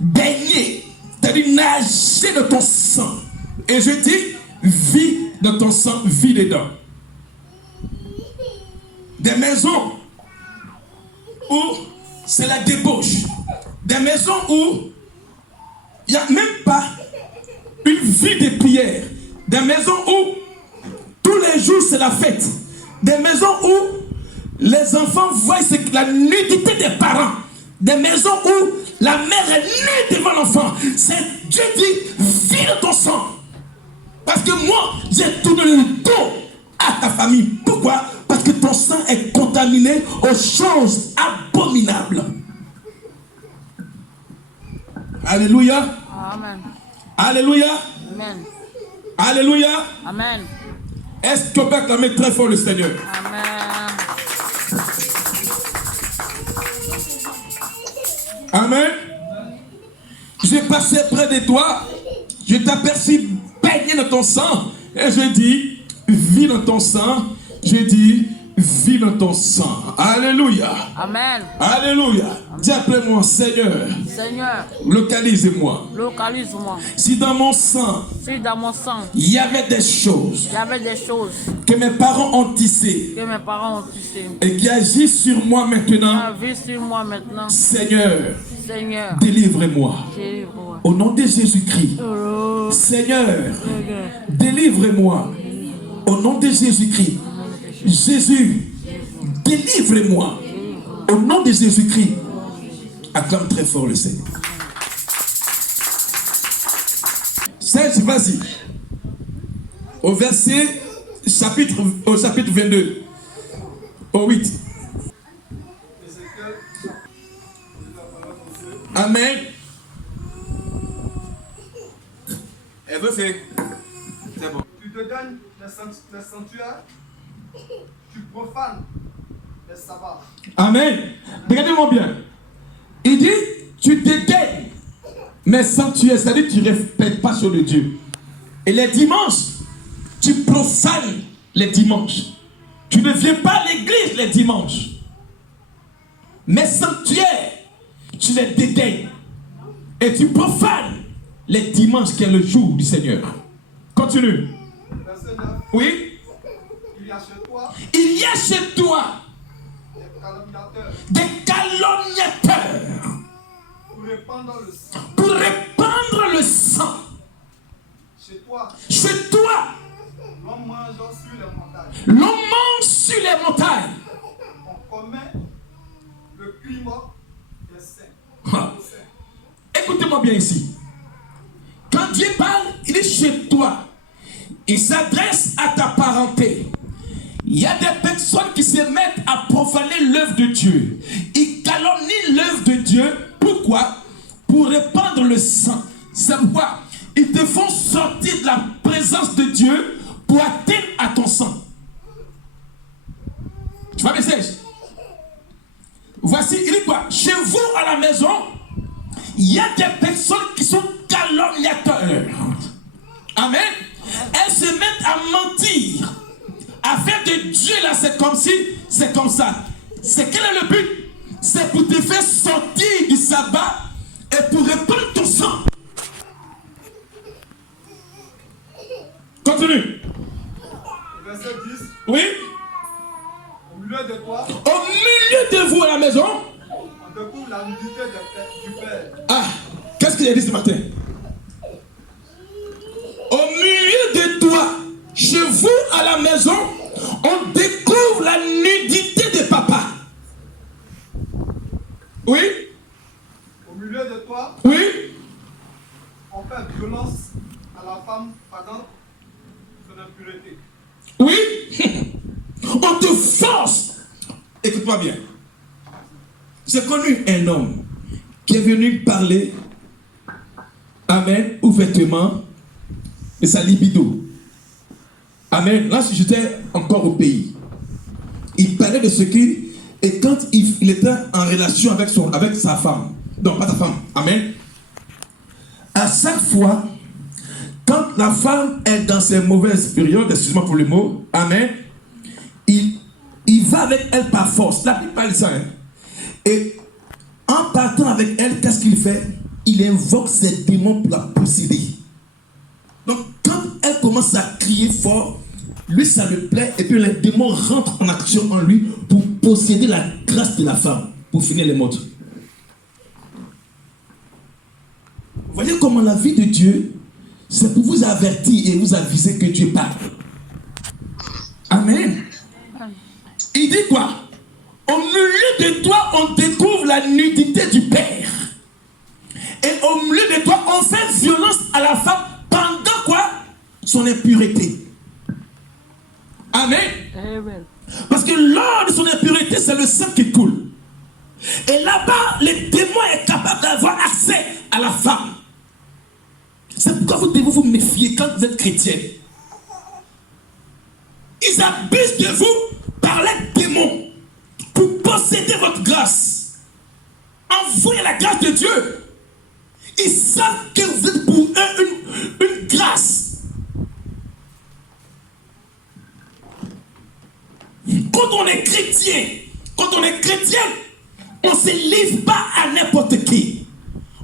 baigner, c'est-à-dire nager dans ton sang. Et je dis, vis dans ton sang, vis dedans. Des maisons où c'est la débauche. Des maisons où il n'y a même pas une vie de prière. Des maisons où tous les jours c'est la fête. Des maisons où les enfants voient la nudité des parents. Des maisons où la mère est nue devant l'enfant. C'est Dieu dit, vis dans ton sang. Parce que moi, j'ai tourné le dos à ta famille. Pourquoi? Parce que ton sang est contaminé aux choses abominables. Alléluia. Amen. Alléluia. Amen. Alléluia. Amen. Est-ce qu'on peut acclamer très fort le Seigneur? Amen. Amen. J'ai passé près de toi. Je t'aperçus baigné dans ton sang. Et je dis, vis dans ton sang. Je dis, vis dans ton sang. Alléluia. Amen. Alléluia. Dis après moi, Seigneur, Seigneur, localise-moi. localise-moi. Si dans mon sang, Si dans mon sang, il y avait des choses il y avait des choses que mes parents ont tissées que mes parents ont tissées, et qui agissent sur moi maintenant, vis sur moi maintenant. Seigneur, Seigneur, délivre-moi. délivre-moi. Au nom de Jésus-Christ. Oh, Seigneur, Seigneur, délivre-moi. Au nom de Jésus-Christ. Jésus, délivre-moi. Au nom de Jésus-Christ. Acclame très fort le Seigneur. Serge, vas-y. Au chapitre 22. Au 8. Amen. Elle veut faire. C'est bon. Tu te donnes les sanctuaires, tu profanes les sabbats. Amen. Regardez-moi bien. Il dit, tu dégaines mes sanctuaires, c'est-à-dire que tu ne respectes pas sur le Dieu. Et les dimanches, tu profanes les dimanches. Tu ne viens pas à l'église les dimanches. Mes sanctuaires, tu les dégaines. Et tu profanes les dimanches qui est le jour du Seigneur. Continue. Verset 9. Oui. Il y a chez toi Il y a chez toi des calomniateurs des calomniateurs pour répandre le sang. pour répandre le sang. Chez toi, l'on mange sur les montagnes. L'on mange sur les montagnes. On commet le climat des saints. Ah. Écoutez-moi bien ici. Quand Dieu parle, il est chez toi. Il s'adresse à ta parenté. Il y a des personnes qui se mettent à profaner l'œuvre de Dieu. Ils calomnient l'œuvre de Dieu. Pourquoi? Pour répandre le sang. C'est pourquoi ils te font sortir de la présence de Dieu pour atteindre à ton sang. Tu vois le message? Voici, il dit quoi? Chez vous à la maison, il y a des personnes qui sont calomniateurs. Amen. Elles se mettent à mentir. À faire de Dieu là, c'est comme si, c'est comme ça. C'est quel est le but? C'est pour te faire sortir du sabbat et pour répandre ton sang. Continue. Verset 10. Oui. Au milieu de toi, Au milieu de vous à la maison. on découvre la nudité du Père. Ah, qu'est-ce qu'il a dit ce matin? Au milieu de toi, chez vous à la maison, on découvre la nudité de papa. Oui? Au milieu de toi, Oui? on fait violence à la femme pendant son impureté. Oui? On te force. Écoute-moi bien. J'ai connu un homme qui est venu parler, amen, ouvertement de sa libido. Amen. Là, j'étais encore au pays. Il parlait de ce qui, et quand il était en relation avec sa femme, non, pas sa femme, amen. À chaque fois, quand la femme est dans ses mauvaises périodes, excuse-moi pour le mot, amen, il va avec elle par force. La plupart du temps, hein. Et En partant avec elle, qu'est-ce qu'il fait? Il invoque ses démons pour la posséder. Donc, quand elle commence à crier fort, lui, ça le plaît, et puis les démons rentrent en action en lui pour posséder la grâce de la femme, pour finir les mots. Vous voyez comment la vie de Dieu, c'est pour vous avertir et vous aviser que Dieu parle. Amen. Il dit quoi? Au milieu de toi, on découvre la nudité du Père. Et au milieu de toi, on fait violence à la femme pendant quoi? Son impureté. Amen. Amen. Parce que lors de son impureté, c'est le sang qui coule. Et là-bas, le démon est capable d'avoir accès à la femme. C'est pourquoi vous devez vous méfier quand vous êtes chrétienne. Ils abusent de vous par les démons pour posséder votre grâce. Envoyez la grâce de Dieu. Ils savent que vous êtes pour eux une grâce. Quand on est chrétien, on ne se livre pas à n'importe qui.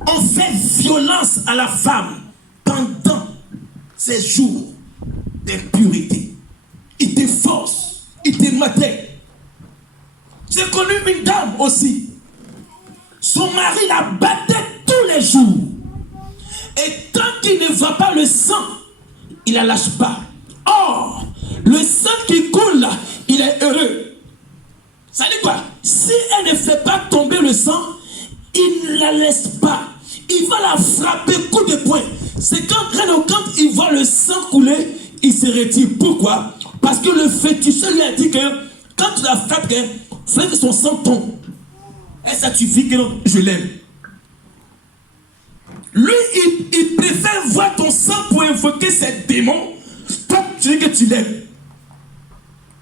On fait violence à la femme pendant ces jours d'impureté. Il te force, il te matait. J'ai connu une dame aussi. Son mari la battait tous les jours. Et tant qu'il ne voit pas le sang, il ne la lâche pas. Or, le sang qui coule là, il est heureux. Ça dit quoi? Si elle ne fait pas tomber le sang, il ne la laisse pas. Il va la frapper coup de poing. C'est quand il voit le sang couler, il se retire. Pourquoi? Parce que le féticheur lui a dit que quand tu la frappes, il faut que son sang tombe. Et ça tu vis que non, je l'aime. Lui, il préfère voir ton sang pour invoquer ses démons. Toi, tu dis que tu l'aimes.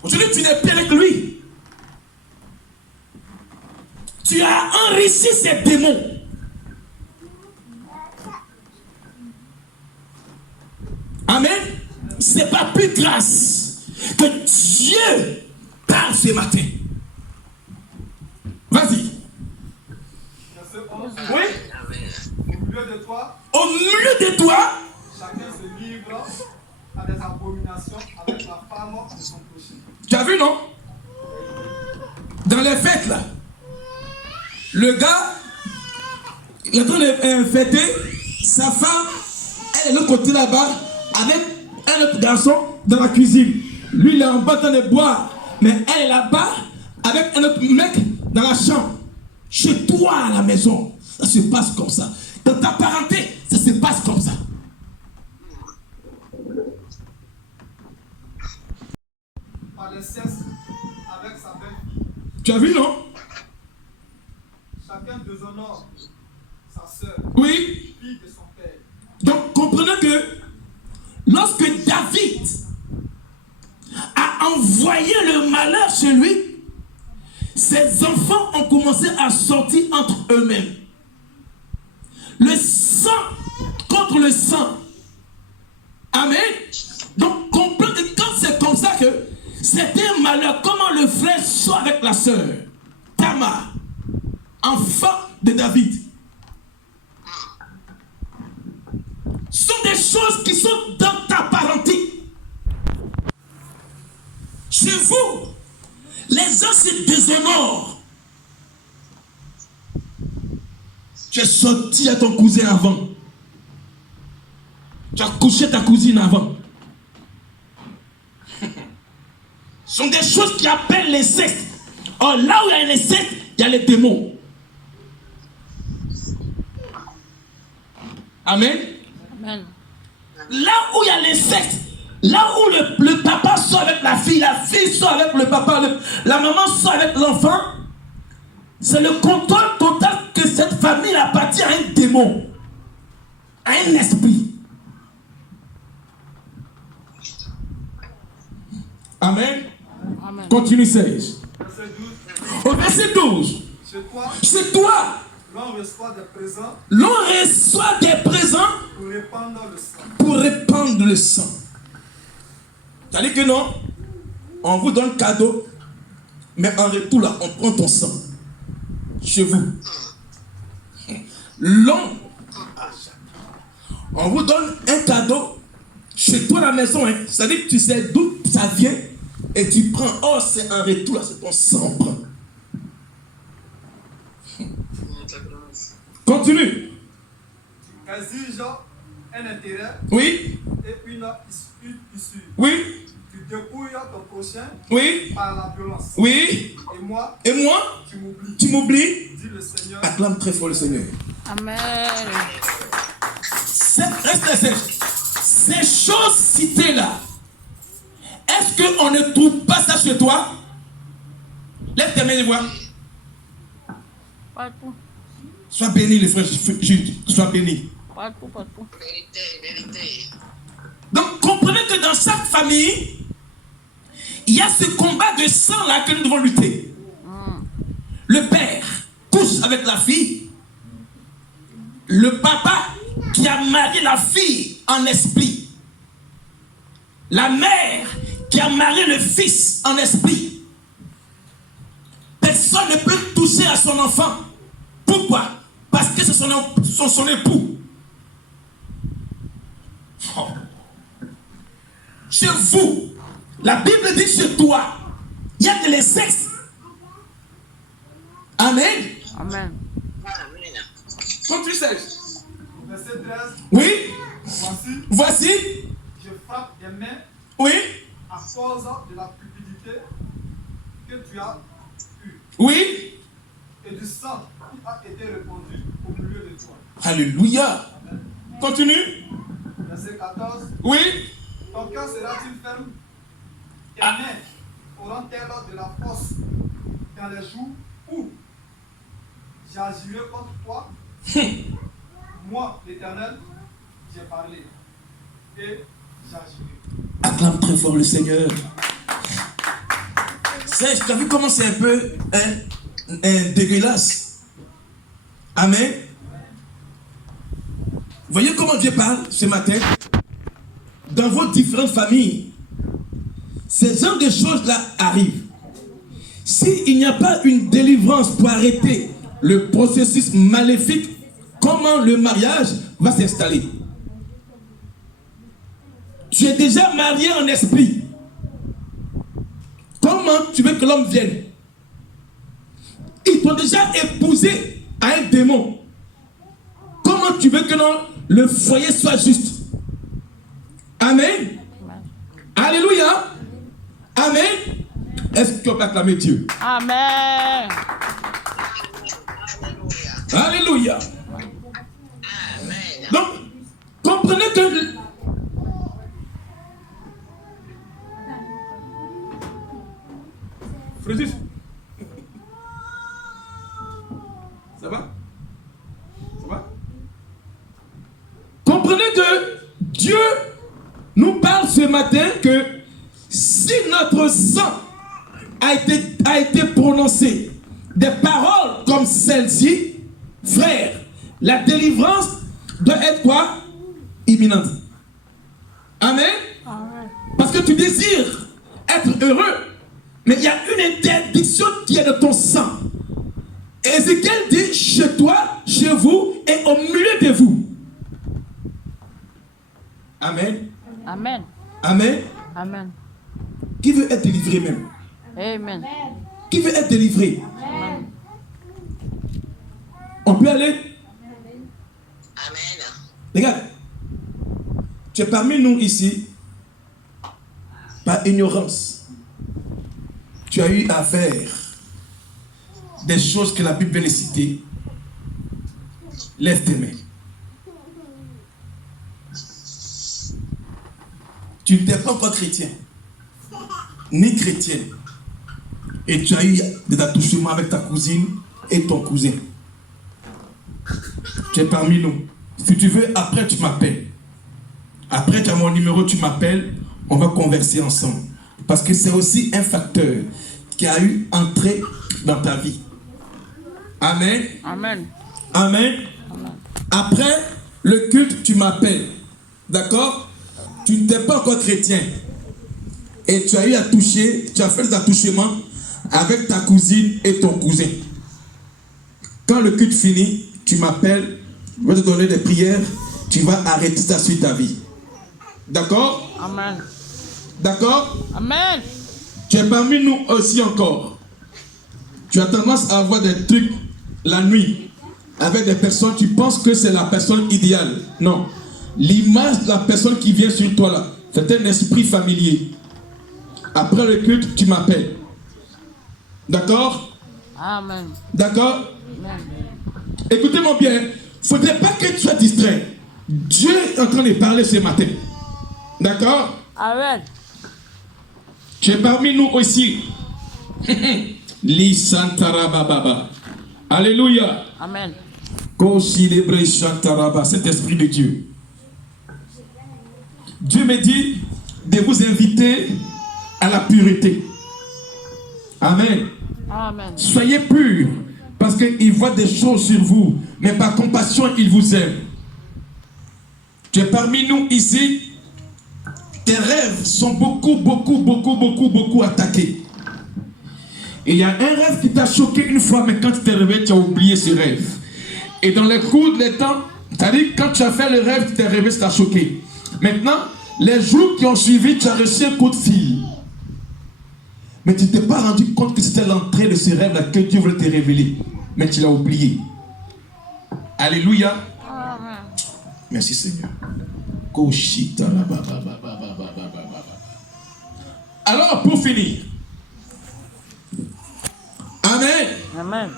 Aujourd'hui, tu n'es plus avec lui. Tu as enrichi ses démons. Amen. C'est pas plus grâce que Dieu parle ce matin. Vas-y. Verset 11. Oui. Au milieu de toi, Au milieu de toi, chacun se livre à des abominations avec la femme de son péché. tu as vu, non? Dans les fêtes, là, le gars, il est en train de fêter, sa femme, elle est de l'autre côté là-bas, avec un autre garçon dans la cuisine. Lui, il est en bas en train de boire, mais elle est là-bas, avec un autre mec dans la chambre. Chez toi, à la maison, ça se passe comme ça. Dans ta parenté, ça se passe comme ça. Par l'inceste avec sa belle-fille. Tu as vu, non? Chacun déshonore sa sœur, Oui. fille de son père. Donc, comprenez que lorsque David a envoyé le malheur chez lui, ses enfants ont commencé à sortir entre eux-mêmes. Le sang contre le sang. Amen. Donc, comprenez que quand c'est comme ça que c'était un malheur, comment le frère sort avec la sœur Tamar, enfant de David. Ce sont des choses qui sont dans ta parenté. Chez vous, les gens se déshonorent. Tu es sorti à ton cousin avant. Tu as couché ta cousine avant. Ce sont des choses qui appellent l'inceste. Or, là où il y a l'inceste, il y a les démons. Amen. Amen. Là où il y a l'inceste, là où le papa sort avec la fille sort avec le papa, la maman sort avec l'enfant, c'est le contrôle total que cette famille appartient à un démon, à un esprit. Amen. Amen. Continue 16. Verset 12. Au verset 12. Chez toi, Chez toi, l'on reçoit des présents l'on reçoit des présents pour répandre le sang. pour répandre le sang. C'est-à-dire que non, on vous donne cadeau, mais en retour là, on prend ton sang chez vous. long. On vous donne un cadeau chez toi à la maison. Hein. Ça dit que tu sais d'où ça vient et tu prends. Oh, c'est un retour, là, c'est ton sang. Prend. Continue. Tu exiges un intérêt Oui. et une issue. Oui. Tu dépouilles ton prochain Oui. par la violence. Oui. Et moi, tu m'oublies. Tu m'oublies. Dit le Seigneur. Acclame très fort le Seigneur. Amen. Ces choses citées là, est-ce qu'on ne trouve pas ça chez toi? Lève tes mains et vois. Partout. Sois béni, les frères Jules. Sois béni. Partout, partout. Vérité, vérité. Donc, comprenez que dans chaque famille, il y a ce combat de sang là que nous devons lutter. Le père couche avec la fille. Le papa qui a marié la fille en esprit. La mère qui a marié le fils en esprit. Personne ne peut toucher à son enfant. Pourquoi? Parce que c'est son époux. Oh. Chez vous, la Bible dit chez toi, il y a que les sexes. Amen. Amen. Amen. Continue, Serge. Verset 13. Oui. Voici, Voici. je frappe des mains Oui. à cause de la cupidité que tu as eue Oui. et du sang qui a été répandu au milieu de toi. Alléluia. Continue. Verset 14. Oui. Ton cœur sera-t-il ferme? Tes mains auront-elles de la force dans les jours où j'agirai contre toi? Moi, l'Éternel, j'ai parlé et j'agirai. Acclame très fort le Seigneur. Serge, tu as vu comment c'est un peu dégueulasse? Amen. Voyez comment Dieu parle ce matin? Dans vos différentes familles, ces genres de choses-là arrivent. S'il n'y a pas une délivrance pour arrêter le processus maléfique, comment le mariage va s'installer? Tu es déjà marié en esprit. Comment tu veux que l'homme vienne? Ils t'ont déjà épousé à un démon. Comment tu veux que le foyer soit juste? Amen. Alléluia. Amen. Est-ce que tu peux acclamer Dieu? Amen. Alléluia. Amen. Donc, comprenez que Frédéric, ça va? Ça va? Comprenez que Dieu nous parle ce matin que si notre sang a été prononcé, des paroles comme celle-ci, frère, la délivrance doit être quoi? Imminente. Amen. Amen. Parce que tu désires être heureux, mais il y a une interdiction qui est de ton sang. Ézéchiel dit chez toi, chez vous et au milieu de vous. Amen. Amen. Amen. Amen. Qui veut être délivré même? Amen. Qui veut être délivré? Amen. On peut aller? Amen. Regarde. Tu es parmi nous ici par ignorance. Tu as eu à faire des choses que la Bible vient de citer. Lève tes mains. Tu n'étais pas encore chrétien, ni chrétienne. Et tu as eu des attouchements avec ta cousine et ton cousin. Tu es parmi nous. Si tu veux, après tu m'appelles. Après tu as mon numéro, tu m'appelles. On va converser ensemble. Parce que c'est aussi un facteur qui a eu entrée dans ta vie. Amen. Amen. Amen. Après le culte, tu m'appelles. D'accord? Tu n'étais pas encore chrétien. Et tu as eu à toucher, tu as fait des attouchements avec ta cousine et ton cousin. Quand le culte finit, tu m'appelles, Je vais te donner des prières. Tu vas arrêter ça sur ta vie. D'accord? Amen. D'accord? Amen. Tu es parmi nous aussi encore. Tu as tendance à avoir des trucs la nuit avec des personnes, tu penses que c'est la personne idéale. Non. L'image de la personne qui vient sur toi là, c'est un esprit familier. Après le culte, tu m'appelles. D'accord? Amen. D'accord? Amen. Écoutez-moi bien. Il ne faudrait pas que tu sois distrait. Dieu est en train de parler ce matin. D'accord? Amen. Tu es parmi nous aussi. Li Santarababa. Alléluia. Amen. Célébrer Chantaraba, cet esprit de Dieu. Dieu me dit de vous inviter à la pureté. Amen. Amen. Soyez purs, parce qu'il voit des choses sur vous, mais par compassion, il vous aime. Tu es parmi nous ici. Tes rêves sont beaucoup attaqués. Et il y a un rêve qui t'a choqué une fois, mais quand tu t'es réveillé, tu as oublié ce rêve. Et dans le cours des temps, c'est-à-dire quand tu as fait le rêve, tu t'es réveillé, ça t'a choqué. Maintenant, les jours qui ont suivi, tu as reçu un coup de fil. Mais tu ne t'es pas rendu compte que c'était l'entrée de ce rêve-là que Dieu voulait te révéler. Mais tu l'as oublié. Alléluia. Amen. Merci Seigneur. Alors, pour finir. Amen. Amen.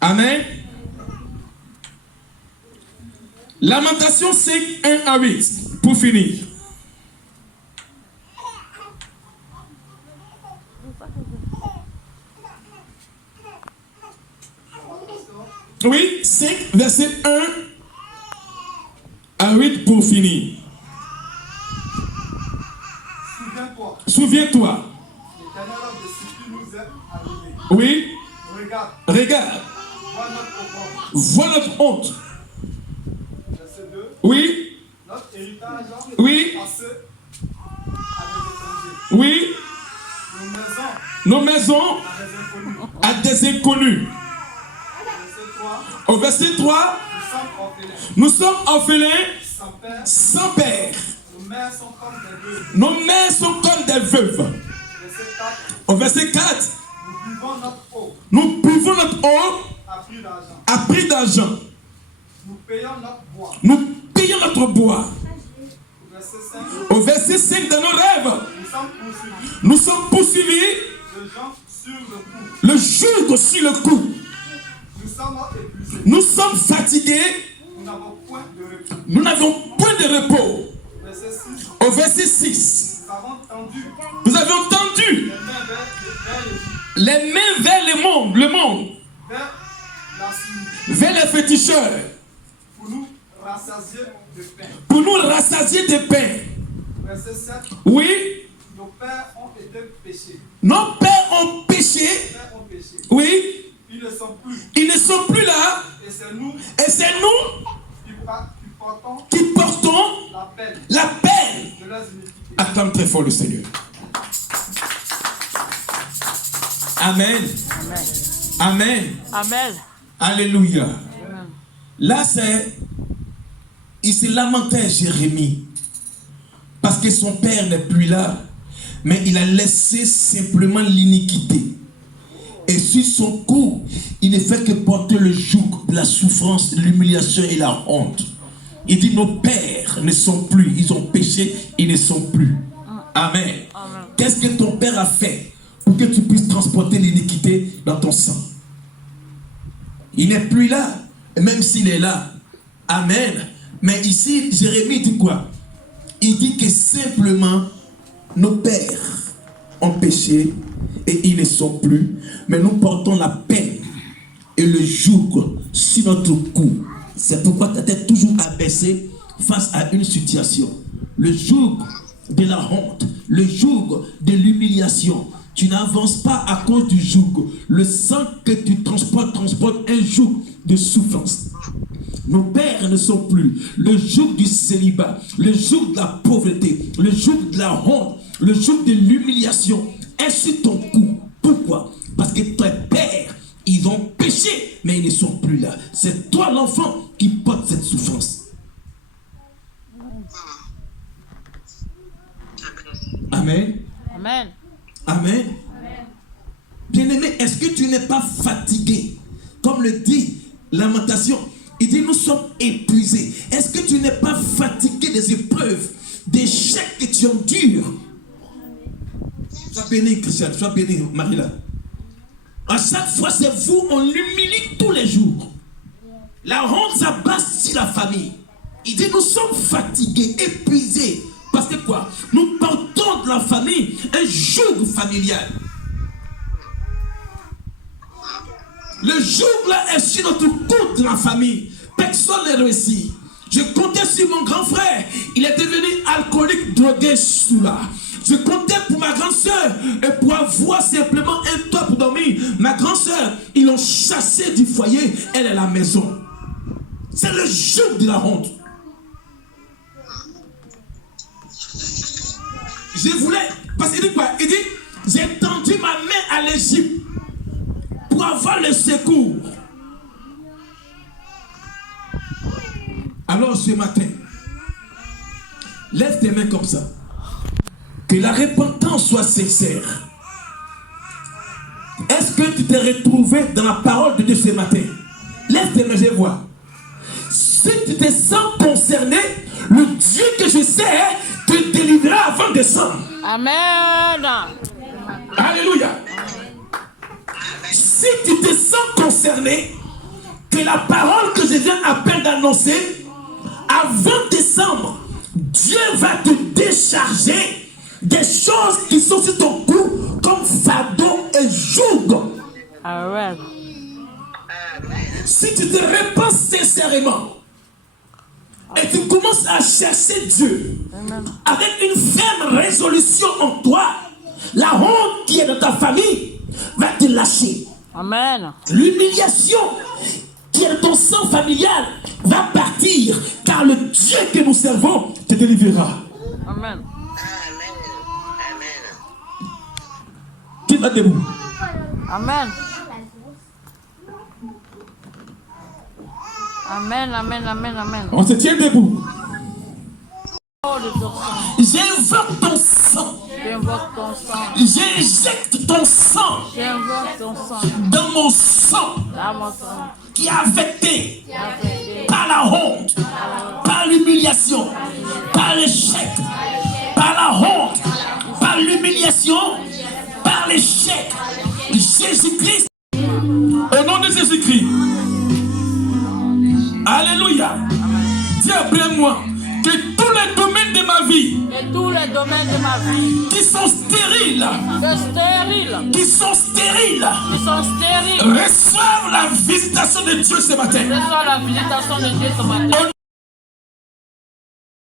Amen. Lamentation 5, 1 à 8. Pour finir. Oui, 5, verset 1 à 8 pour finir. Souviens-toi, Souviens-toi. l'Éternel a de ce qui nous est arrivé. Oui, Regarde, regarde. vois notre opprobre. Vois notre honte. Verset 2. Oui, Notre héritage Oui. passé à des étrangers. oui. Nos maisons Nos maisons à des inconnus. à des inconnus. Verset 3. Au verset 3, Nous sommes orphelins, nous sommes orphelins sans père. sans père. Nos mères sont comme des veuves. Nos mères sont comme des veuves. Verset 4. Au verset 4, Nous buvons notre eau nous buvons notre eau à prix d'argent. à prix d'argent. Nous payons notre bois. Nous payons notre bois. Verset 5. Au verset 5 de nos rêves, Nous sommes poursuivis nous sommes poursuivis de gens sur le coup. le jour sur le coup. Nous sommes épuisés. Nous sommes fatigués, Nous n'avons point de repos. nous n'avons point de repos. Verset 6. Au verset 6, Nous avons tendu nous avions tendu les mains vers les mains vers le monde, vers la suie vers les féticheurs, pour nous rassasier de pain. pour nous rassasier de pain. Verset 7. Oui, Nos pères ont été péchés. nos pères ont péché. Nos pères ont péché. Oui, Ils ne sont plus. ils ne sont plus là. Et c'est nous Et c'est nous qui portons qui portons la peine la peine. de leurs iniquités. Acclame très fort le Seigneur. Amen. Amen. Amen. Amen. Alléluia. Amen. Là, il s'est lamenté, Jérémie, parce que son père n'est plus là, mais il a laissé simplement l'iniquité. Et sur son cou, il ne fait que porter le joug de la souffrance, de l'humiliation et la honte. Il dit, nos pères ne sont plus, ils ont péché, ils ne sont plus. Amen. Amen. Qu'est-ce que ton père a fait pour que tu puisses transporter l'iniquité dans ton sang? Il n'est plus là, même s'il est là. Amen. Mais ici, Jérémie dit quoi? Il dit que simplement, nos pères ont péché et ils ne sont plus. Mais nous portons la peine et le joug sur notre cou. C'est pourquoi ta tête toujours abaissée face à une situation. Le joug de la honte, le joug de l'humiliation. Tu n'avances pas à cause du joug. Le sang que tu transportes un joug de souffrance. nos pères ne sont plus. Le joug du célibat, le joug de la pauvreté, le joug de la honte, le joug de l'humiliation est sur ton cou. Pourquoi? Parce que tes pères, ils ont péché, mais ils ne sont plus là. C'est toi l'enfant qui porte cette souffrance. Amen. Amen. Amen. Bien-aimé, est-ce que tu n'es pas fatigué? Comme le dit Lamentation, il dit nous sommes épuisés. Est-ce que tu n'es pas fatigué des épreuves, des échecs que tu endures? Sois béni, Christiane, sois béni, Marie-là. À chaque fois, c'est vous, on l'humilie tous les jours. La honte s'abat sur la famille. Il dit nous sommes fatigués, épuisés. Parce que quoi? Nous portons de la famille un joug familial. Le joug là est sur notre cou de la famille. Personne n'est réussi. Je comptais sur mon grand frère. Il est devenu alcoolique, drogué, sous là. Je comptais pour ma grande soeur et pour avoir simplement un toit pour dormir. Ma grande soeur, ils l'ont chassée du foyer. Elle est à la maison. C'est le joug de la honte. Je voulais, parce qu'il dit quoi? Il dit, j'ai tendu ma main à l'Égypte pour avoir le secours. Alors ce matin, lève tes mains comme ça. Que la repentance soit sincère. Est-ce que tu t'es retrouvé dans la parole de Dieu ce matin? Lève tes mains, je vois. Si tu te sens concerné, le Dieu que je sais te délivrera avant décembre. Amen. Alléluia. Si tu te sens concerné, que la parole que je viens à peine d'annoncer, avant décembre, Dieu va te décharger des choses qui sont sur ton cou comme fardeau et joug. Amen. Si tu te répands sincèrement et tu commences à chercher Dieu avec une ferme résolution en toi, la honte qui est dans ta famille va te lâcher. Amen. L'humiliation qui est dans ton sang familial va partir, car le Dieu que nous servons te délivrera. Amen. Qui va debout? Amen. Amen, amen, amen, amen. On se tient debout. Oh, de ton sang. J'invoque ton sang. J'invoque ton sang. J'injecte ton sang J'invoque ton sang. dans mon sang Dans mon sang. qui est affecté Affecté par la honte, par l'humiliation, par l'échec, par la honte, par l'humiliation, par l'échec. Jésus-Christ, au nom de Jésus-Christ. Alléluia. Dis après moi que tous les domaines de ma vie, et tous les domaines de ma vie, qui sont stériles, reçoivent la visitation de Dieu ce matin. Reçois la visitation de Dieu ce matin.